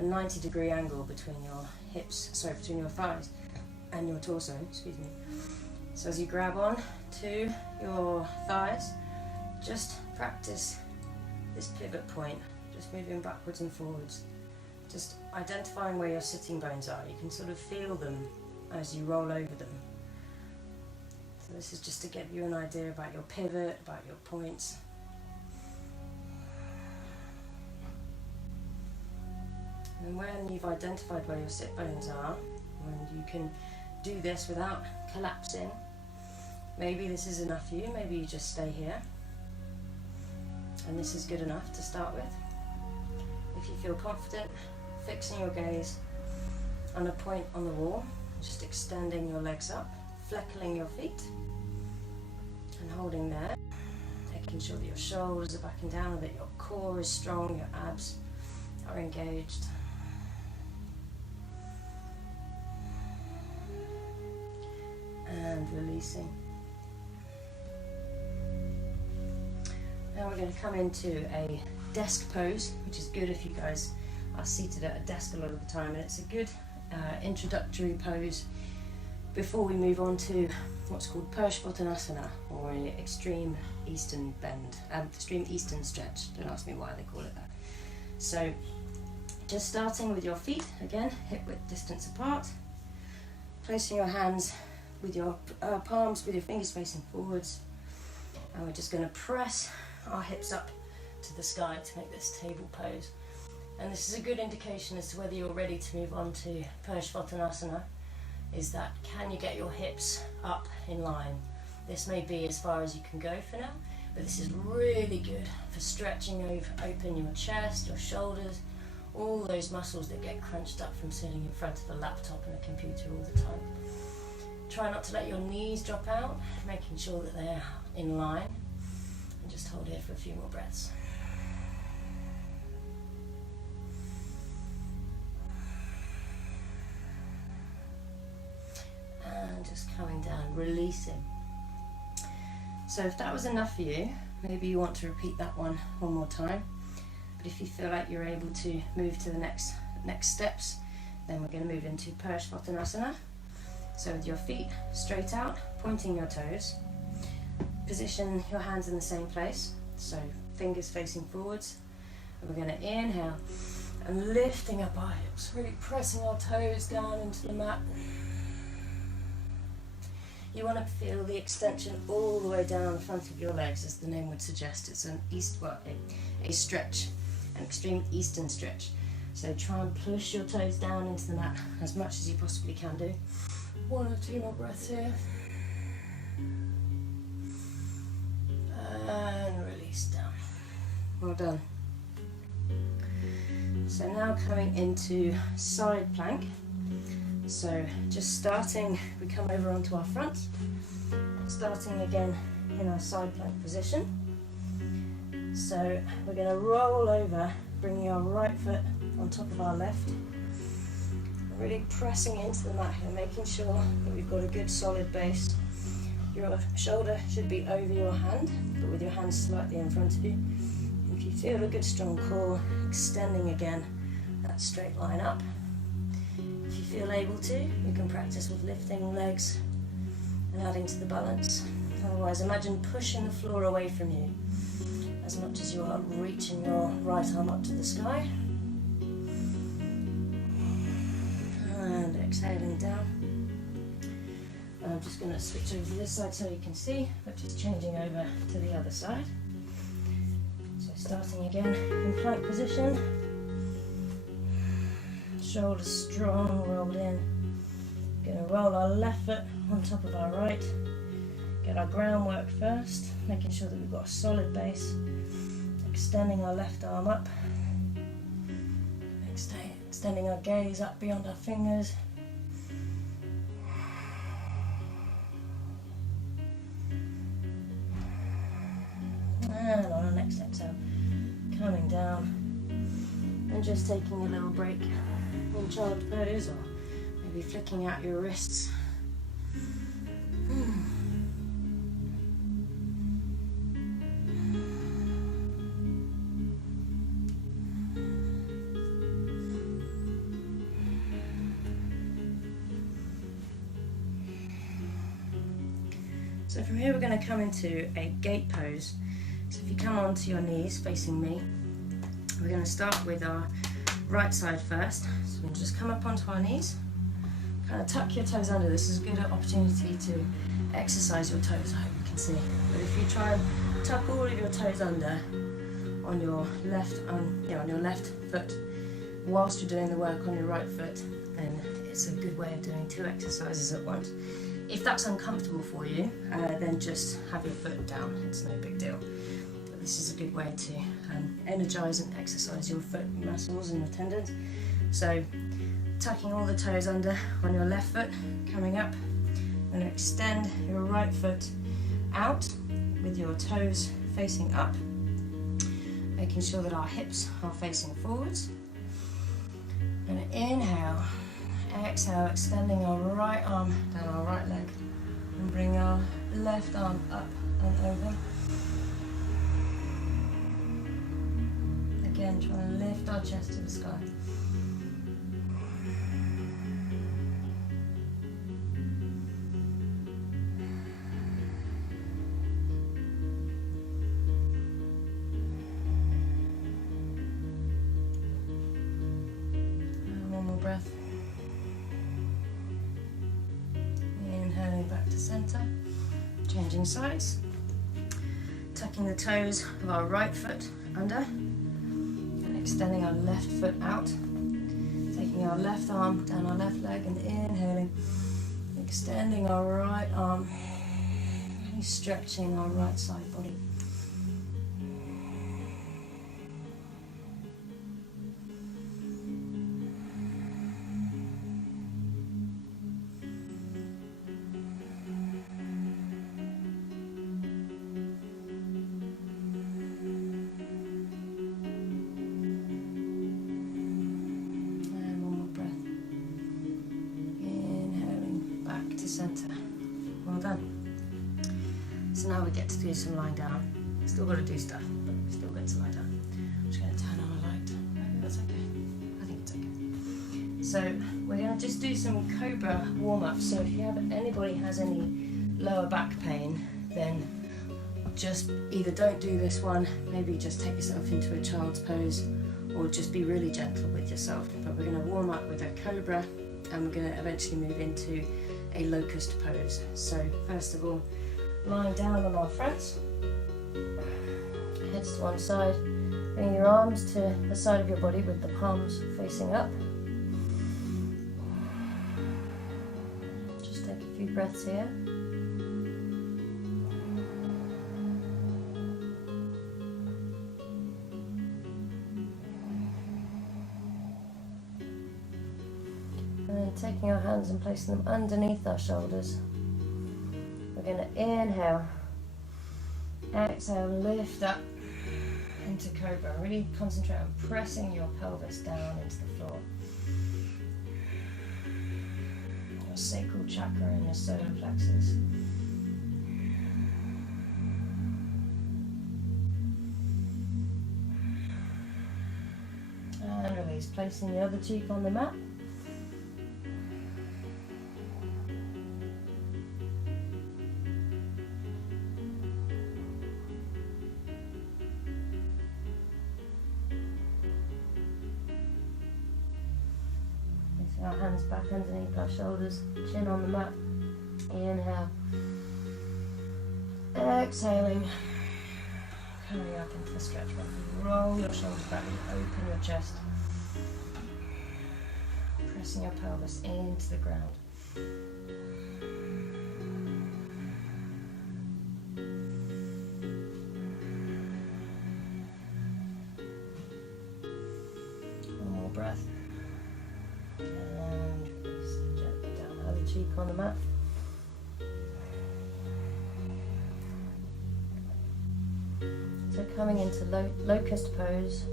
90-degree angle between your between your thighs and your torso, excuse me. So as you grab on to your thighs, just practice this pivot point, just moving backwards and forwards. Just identifying where your sitting bones are. You can sort of feel them as you roll over them. So this is just to give you an idea about your pivot, about your points. And when you've identified where your sit bones are, and you can do this without collapsing, maybe this is enough for you, maybe you just stay here. And this is good enough to start with. If you feel confident, fixing your gaze on a point on the wall, just extending your legs up, fleckling your feet, and holding there, making sure that your shoulders are backing down and that your core is strong, your abs are engaged. And releasing. Now we're going to come into a desk pose, which is good if you guys are seated at a desk a lot of the time, and it's a good introductory pose before we move on to what's called Asana, or an extreme eastern bend, extreme eastern stretch. Don't ask me why they call it that. So just starting with your feet, again, hip width distance apart, placing your hands with your palms, with your fingers facing forwards, and we're just going to press our hips up to the sky to make this table pose. And this is a good indication as to whether you're ready to move on to Asana, is that can you get your hips up in line? This may be as far as you can go for now, but this is really good for stretching open your chest, your shoulders, all those muscles that get crunched up from sitting in front of a laptop and a computer all the time. Try not to let your knees drop out, making sure that they're in line, and just hold here for a few more breaths. And just coming down, releasing. So if that was enough for you, maybe you want to repeat that one more time. But if you feel like you're able to move to the next steps, then we're going to move into Asana. So with your feet straight out, pointing your toes, position your hands in the same place, so fingers facing forwards. And we're going to inhale and lifting up our hips, really pressing our toes down into the mat. You want to feel the extension all the way down the front of your legs, as the name would suggest. It's a stretch, an extreme eastern stretch. So try and push your toes down into the mat as much as you possibly can do. 1 or 2 more breaths here. And release down. Well done. So now coming into side plank. So just starting, we come over onto our front, starting again in our side plank position. So we're going to roll over, bringing our right foot on top of our left, really pressing into the mat here, making sure that we've got a good solid base. Your shoulder should be over your hand, but with your hands slightly in front of you. If you feel a good strong core, extending again that straight line up. If you feel able to, you can practice with lifting legs and adding to the balance. Otherwise, imagine pushing the floor away from you as much as you are reaching your right arm up to the sky. And exhaling down. And I'm just going to switch over to this side so you can see, but just changing over to the other side. So starting again in plank position. Shoulders strong, rolled in. Going to roll our left foot on top of our right. Get our groundwork first, making sure that we've got a solid base. Extending our left arm up. Extending our gaze up beyond our fingers. And on our next exhale, coming down and just taking a little break in child pose, or maybe flicking out your wrists. So from here we're going to come into a gate pose. So if you come onto your knees facing me, we're going to start with our right side first. So we'll just come up onto our knees, kind of tuck your toes under. This is a good opportunity to exercise your toes, I hope you can see. But if you try and tuck all of your toes under on your left foot whilst you're doing the work on your right foot, then it's a good way of doing 2 exercises at once. If that's uncomfortable for you, then just have your foot down, it's no big deal. But this is a good way to energize and exercise your foot muscles and your tendons. So tucking all the toes under on your left foot, coming up, and extend your right foot out with your toes facing up, making sure that our hips are facing forwards. And inhale. Exhale, extending our right arm down our right leg, and bring our left arm up and over. Again, trying to lift our chest to the sky. And one more breath. Back to center, changing sides, tucking the toes of our right foot under, and extending our left foot out, taking our left arm down our left leg and inhaling, extending our right arm, really stretching our right side body. Center. Well done. So now we get to do some lying down. Still got to do stuff, but we still get to lie down. I'm just going to turn on a light. Maybe that's okay. I think it's okay. So we're going to just do some Cobra Warm-Up. So if anybody has any lower back pain, then just either don't do this one, maybe just take yourself into a child's pose, or just be really gentle with yourself. But we're going to warm up with a Cobra, and we're going to eventually move into a Locust Pose. So first of all, lying down on our fronts, heads to one side, bring your arms to the side of your body with the palms facing up. Just take a few breaths here. Taking our hands and placing them underneath our shoulders. We're going to inhale, exhale, lift up into Cobra. Really concentrate on pressing your pelvis down into the floor. Your sacral chakra and your solar plexus. And release, placing the other cheek on the mat. Our hands back underneath our shoulders, chin on the mat. Inhale. Exhaling. Coming up into the stretch. Roll your shoulders back and open your chest. Pressing your pelvis into the ground. One more breath. And release gently down, other cheek on the mat. So coming into Locust Pose,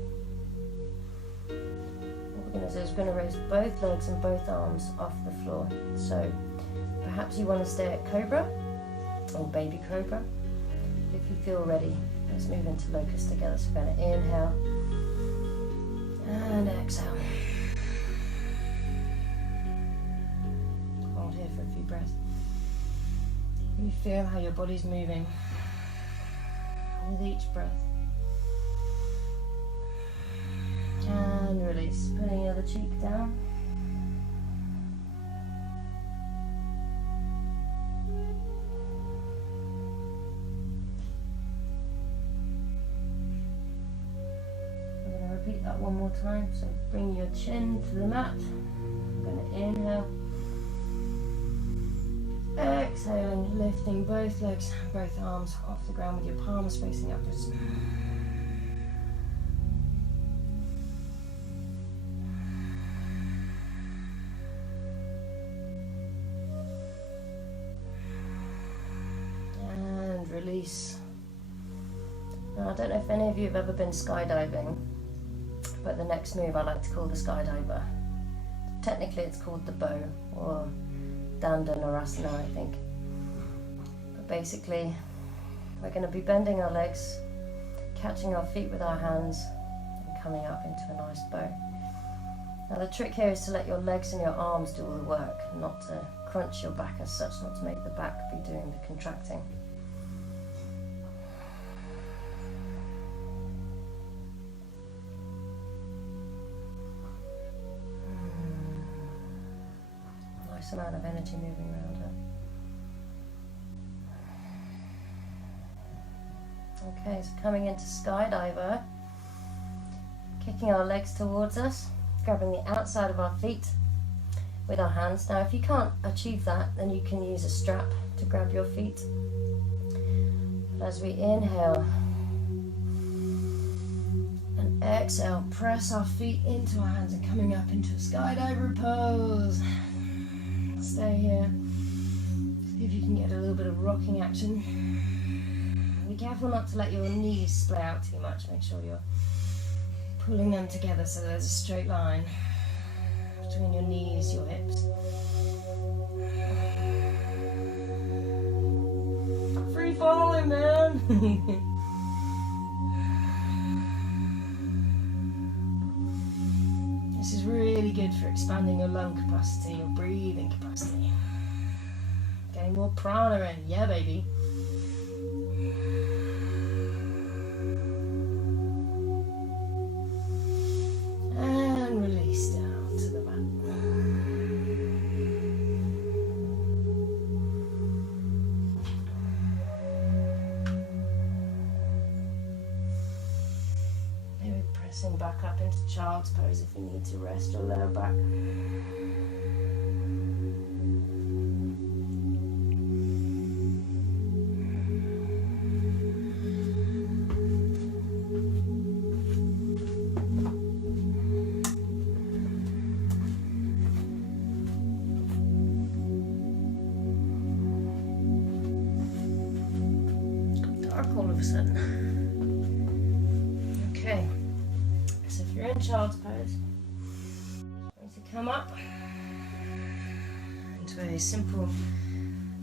what we're going to do is we're going to raise both legs and both arms off the floor. So perhaps you want to stay at Cobra or Baby Cobra. If you feel ready, let's move into Locust together. So we're going to inhale and exhale. Here for a few breaths. You feel how your body's moving with each breath. And release, putting the other cheek down. I'm going to repeat that one more time. So bring your chin to the mat. I'm going to inhale. Exhaling, lifting both legs, both arms off the ground with your palms facing upwards. And release. Now, I don't know if any of you have ever been skydiving, but the next move I like to call the Skydiver. Technically it's called the bow, or Navasana, I think. But basically, we're going to be bending our legs, catching our feet with our hands, and coming up into a nice bow. Now the trick here is to let your legs and your arms do all the work, not to crunch your back as such, not to make the back be doing the contracting. Nice amount of energy moving around her. Okay, so coming into Skydiver, Kicking our legs towards us, grabbing the outside of our feet with our hands. Now if you can't achieve that, then you can use a strap to grab your feet. But as we inhale and exhale, press our feet into our hands and coming up into a Skydiver Pose. Stay here. See if you can get a little bit of rocking action. Be careful not to let your knees splay out too much. Make sure you're pulling them together so there's a straight line between your knees, your hips. Free falling, man! This is really good for expanding your lung capacity, your breathing capacity. Getting more prana in, yeah baby. And release down to the mat. Maybe pressing back up into child's pose if you need to rest your lower back. All of a sudden. Okay, so if you're in child's pose, you need to come up into a simple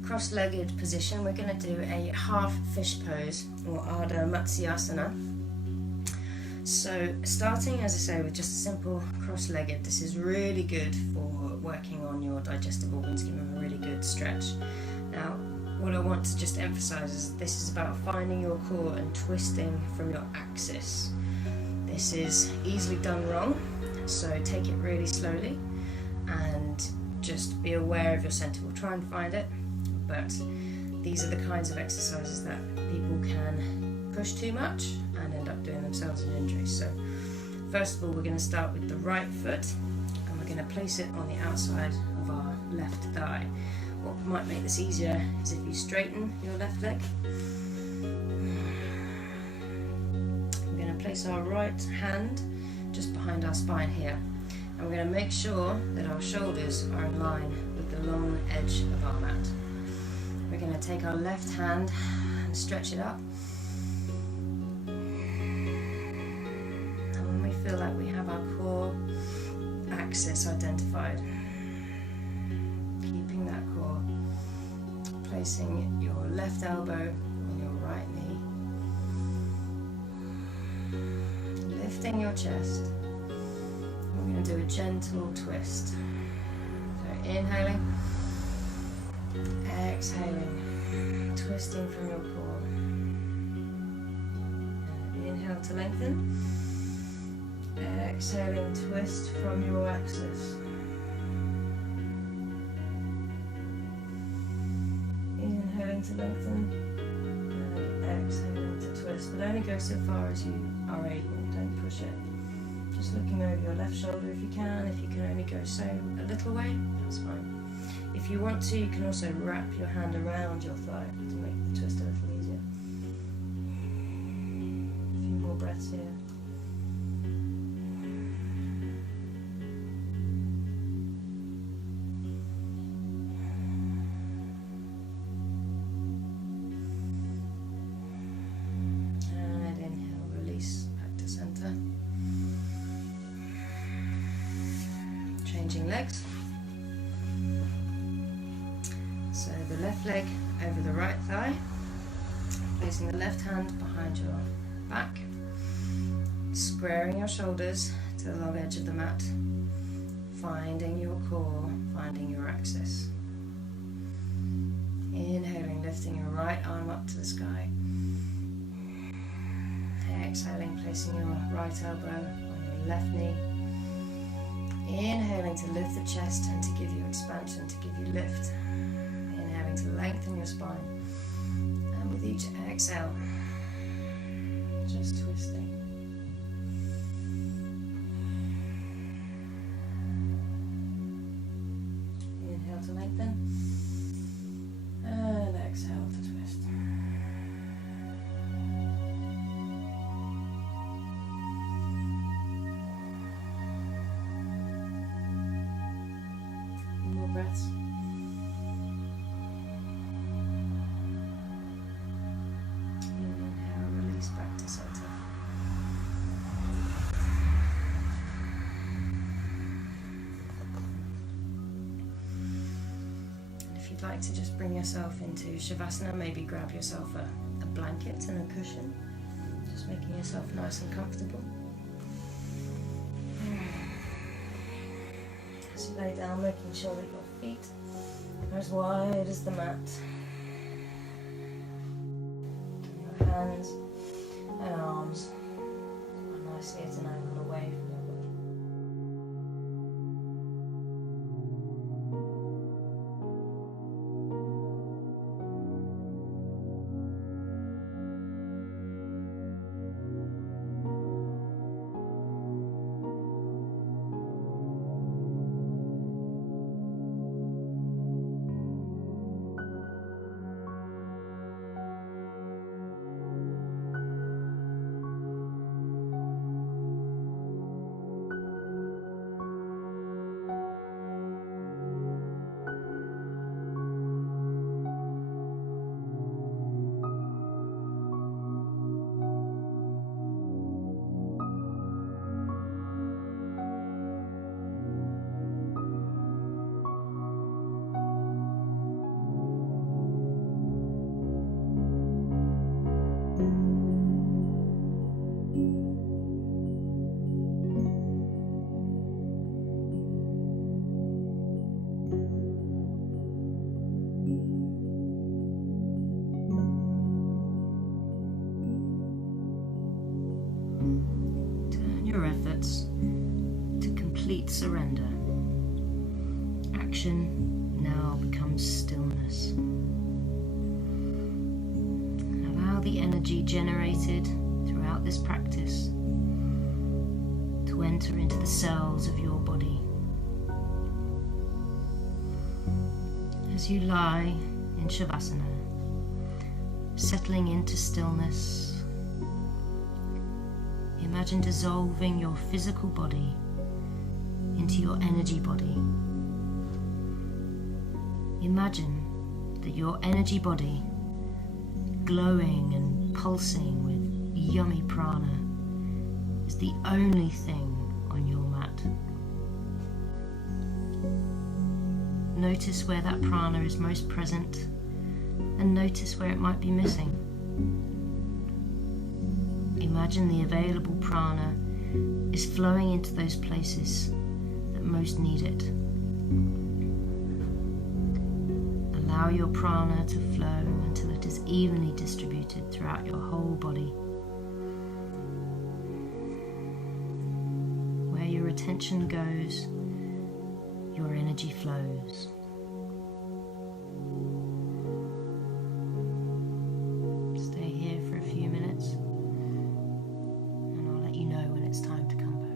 cross-legged position. We're going to do a half fish pose, or Ardha Matsyasana. So starting, as I say, with just a simple cross-legged, this is really good for working on your digestive organs, giving them a really good stretch. Now, what I want to just emphasize is this is about finding your core and twisting from your axis. This is easily done wrong, so take it really slowly and just be aware of your center. We'll try and find it, but these are the kinds of exercises that people can push too much and end up doing themselves an injury. So first of all, we're going to start with the right foot and we're going to place it on the outside of our left thigh. What might make this easier is if you straighten your left leg. We're going to place our right hand just behind our spine here. And we're going to make sure that our shoulders are in line with the long edge of our mat. We're going to take our left hand and stretch it up. And when we feel like we have our core axis identified, placing your left elbow on your right knee, lifting your chest. We're going to do a gentle twist. So inhaling, exhaling, twisting from your core. And inhale to lengthen, exhaling, twist from your axis. Inhaling to lengthen and exhaling to twist, but only go so far as you are able, don't push it. Just looking over your left shoulder if you can. If you can only go so a little way, that's fine. If you want to, you can also wrap your hand around your thigh to make the twist a little easier. A few more breaths here. Changing legs. So the left leg over the right thigh, placing the left hand behind your back, squaring your shoulders to the long edge of the mat, finding your core, finding your axis. Inhaling, lifting your right arm up to the sky. Exhaling, placing your right elbow on your left knee. Inhaling to lift the chest and to give you expansion, to give you lift. Inhaling to lengthen your spine. And with each exhale, just twisting. like to just bring yourself into Shavasana. Maybe grab yourself a blanket and a cushion, just making yourself nice and comfortable. As you lay down, making sure that your feet are as wide as the mat. Your hands and arms are nicely at an angle away from your body. Your efforts to complete surrender. Action now becomes stillness. Allow the energy generated throughout this practice to enter into the cells of your body. As you lie in Shavasana, settling into stillness, imagine dissolving your physical body into your energy body. Imagine that your energy body, glowing and pulsing with yummy prana, is the only thing on your mat. Notice where that prana is most present and notice where it might be missing. Imagine the available prana is flowing into those places that most need it. Allow your prana to flow until it is evenly distributed throughout your whole body. Where your attention goes, your energy flows. Stay here for a few minutes. It's time to come back.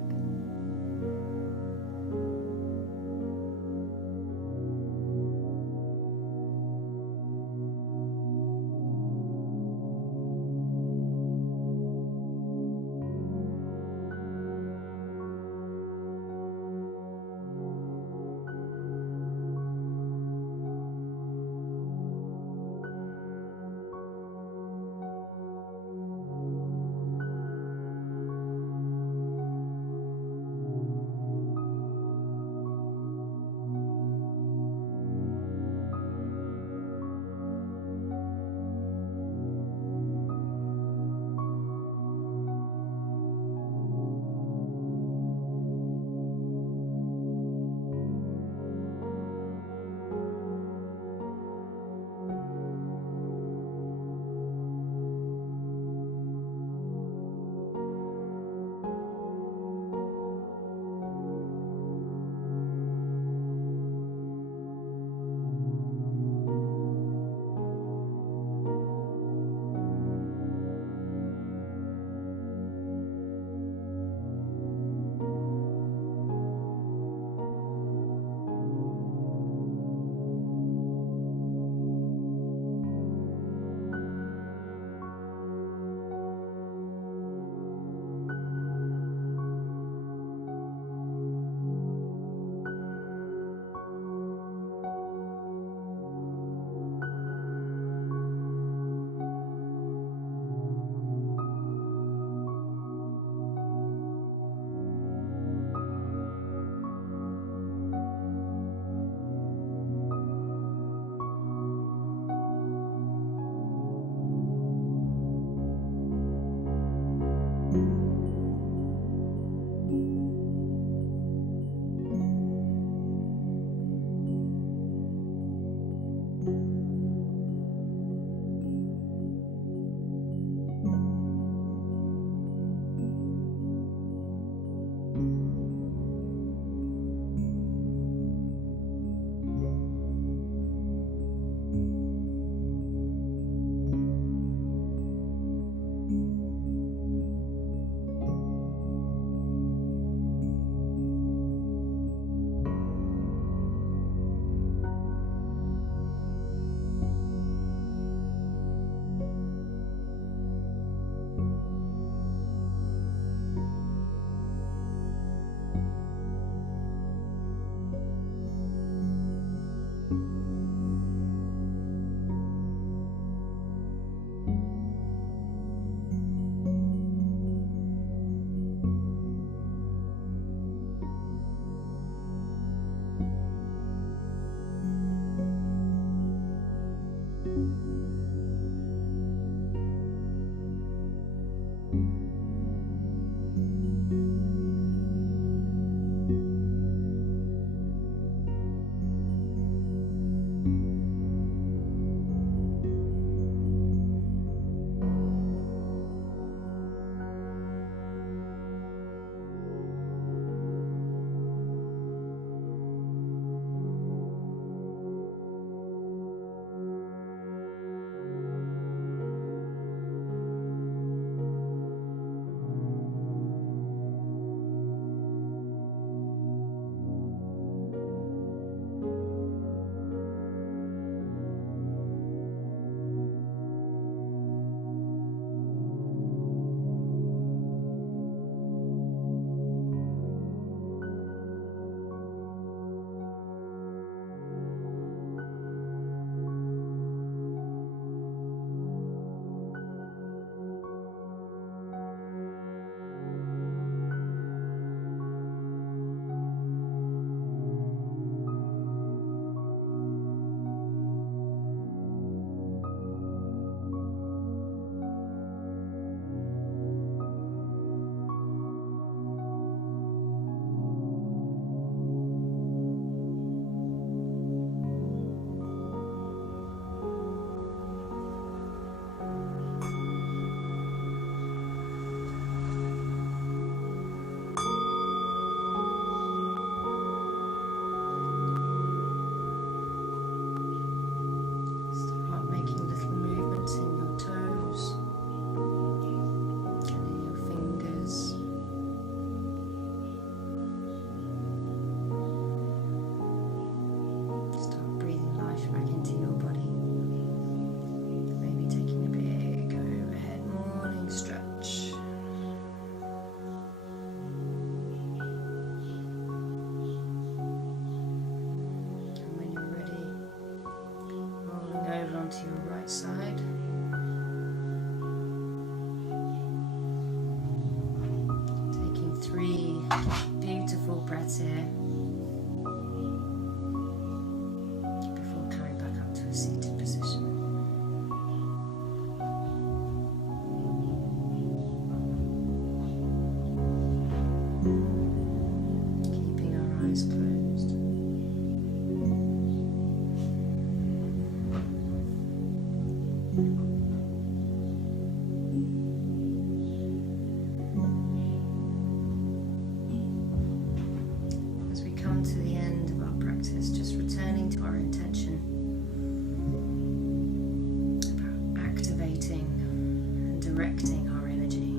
directing our energy,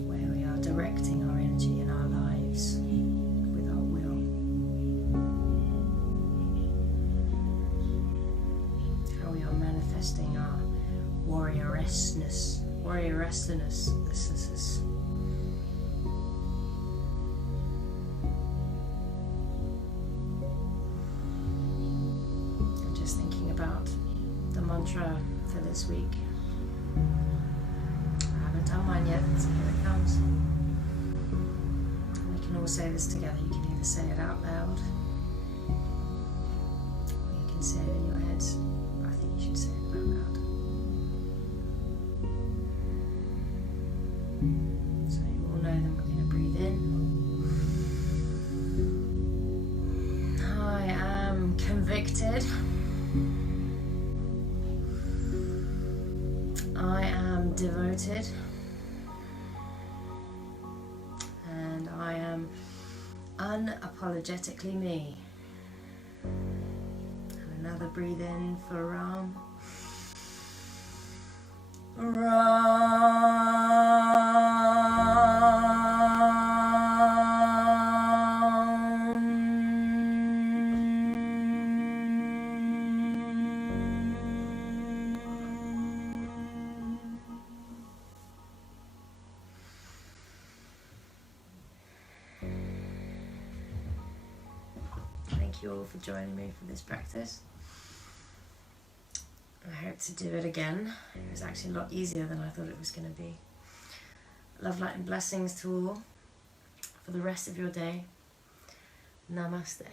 where we are directing our energy in our lives with our will. How we are manifesting our warrioressness. This is I'm just thinking about the mantra for this week. I haven't done mine yet, so here it comes. We can all say this together. You can either say it out loud, or you can say it in your head. I think you should say it out loud. So you all know them. We're going to breathe in. I am convicted. I am devoted. And I am unapologetically me. And another breathe in for Ram. Thank you all for joining me for this practice. I hope to do it again. It was actually a lot easier than I thought it was going to be. Love, light and blessings to all for the rest of your day. Namaste.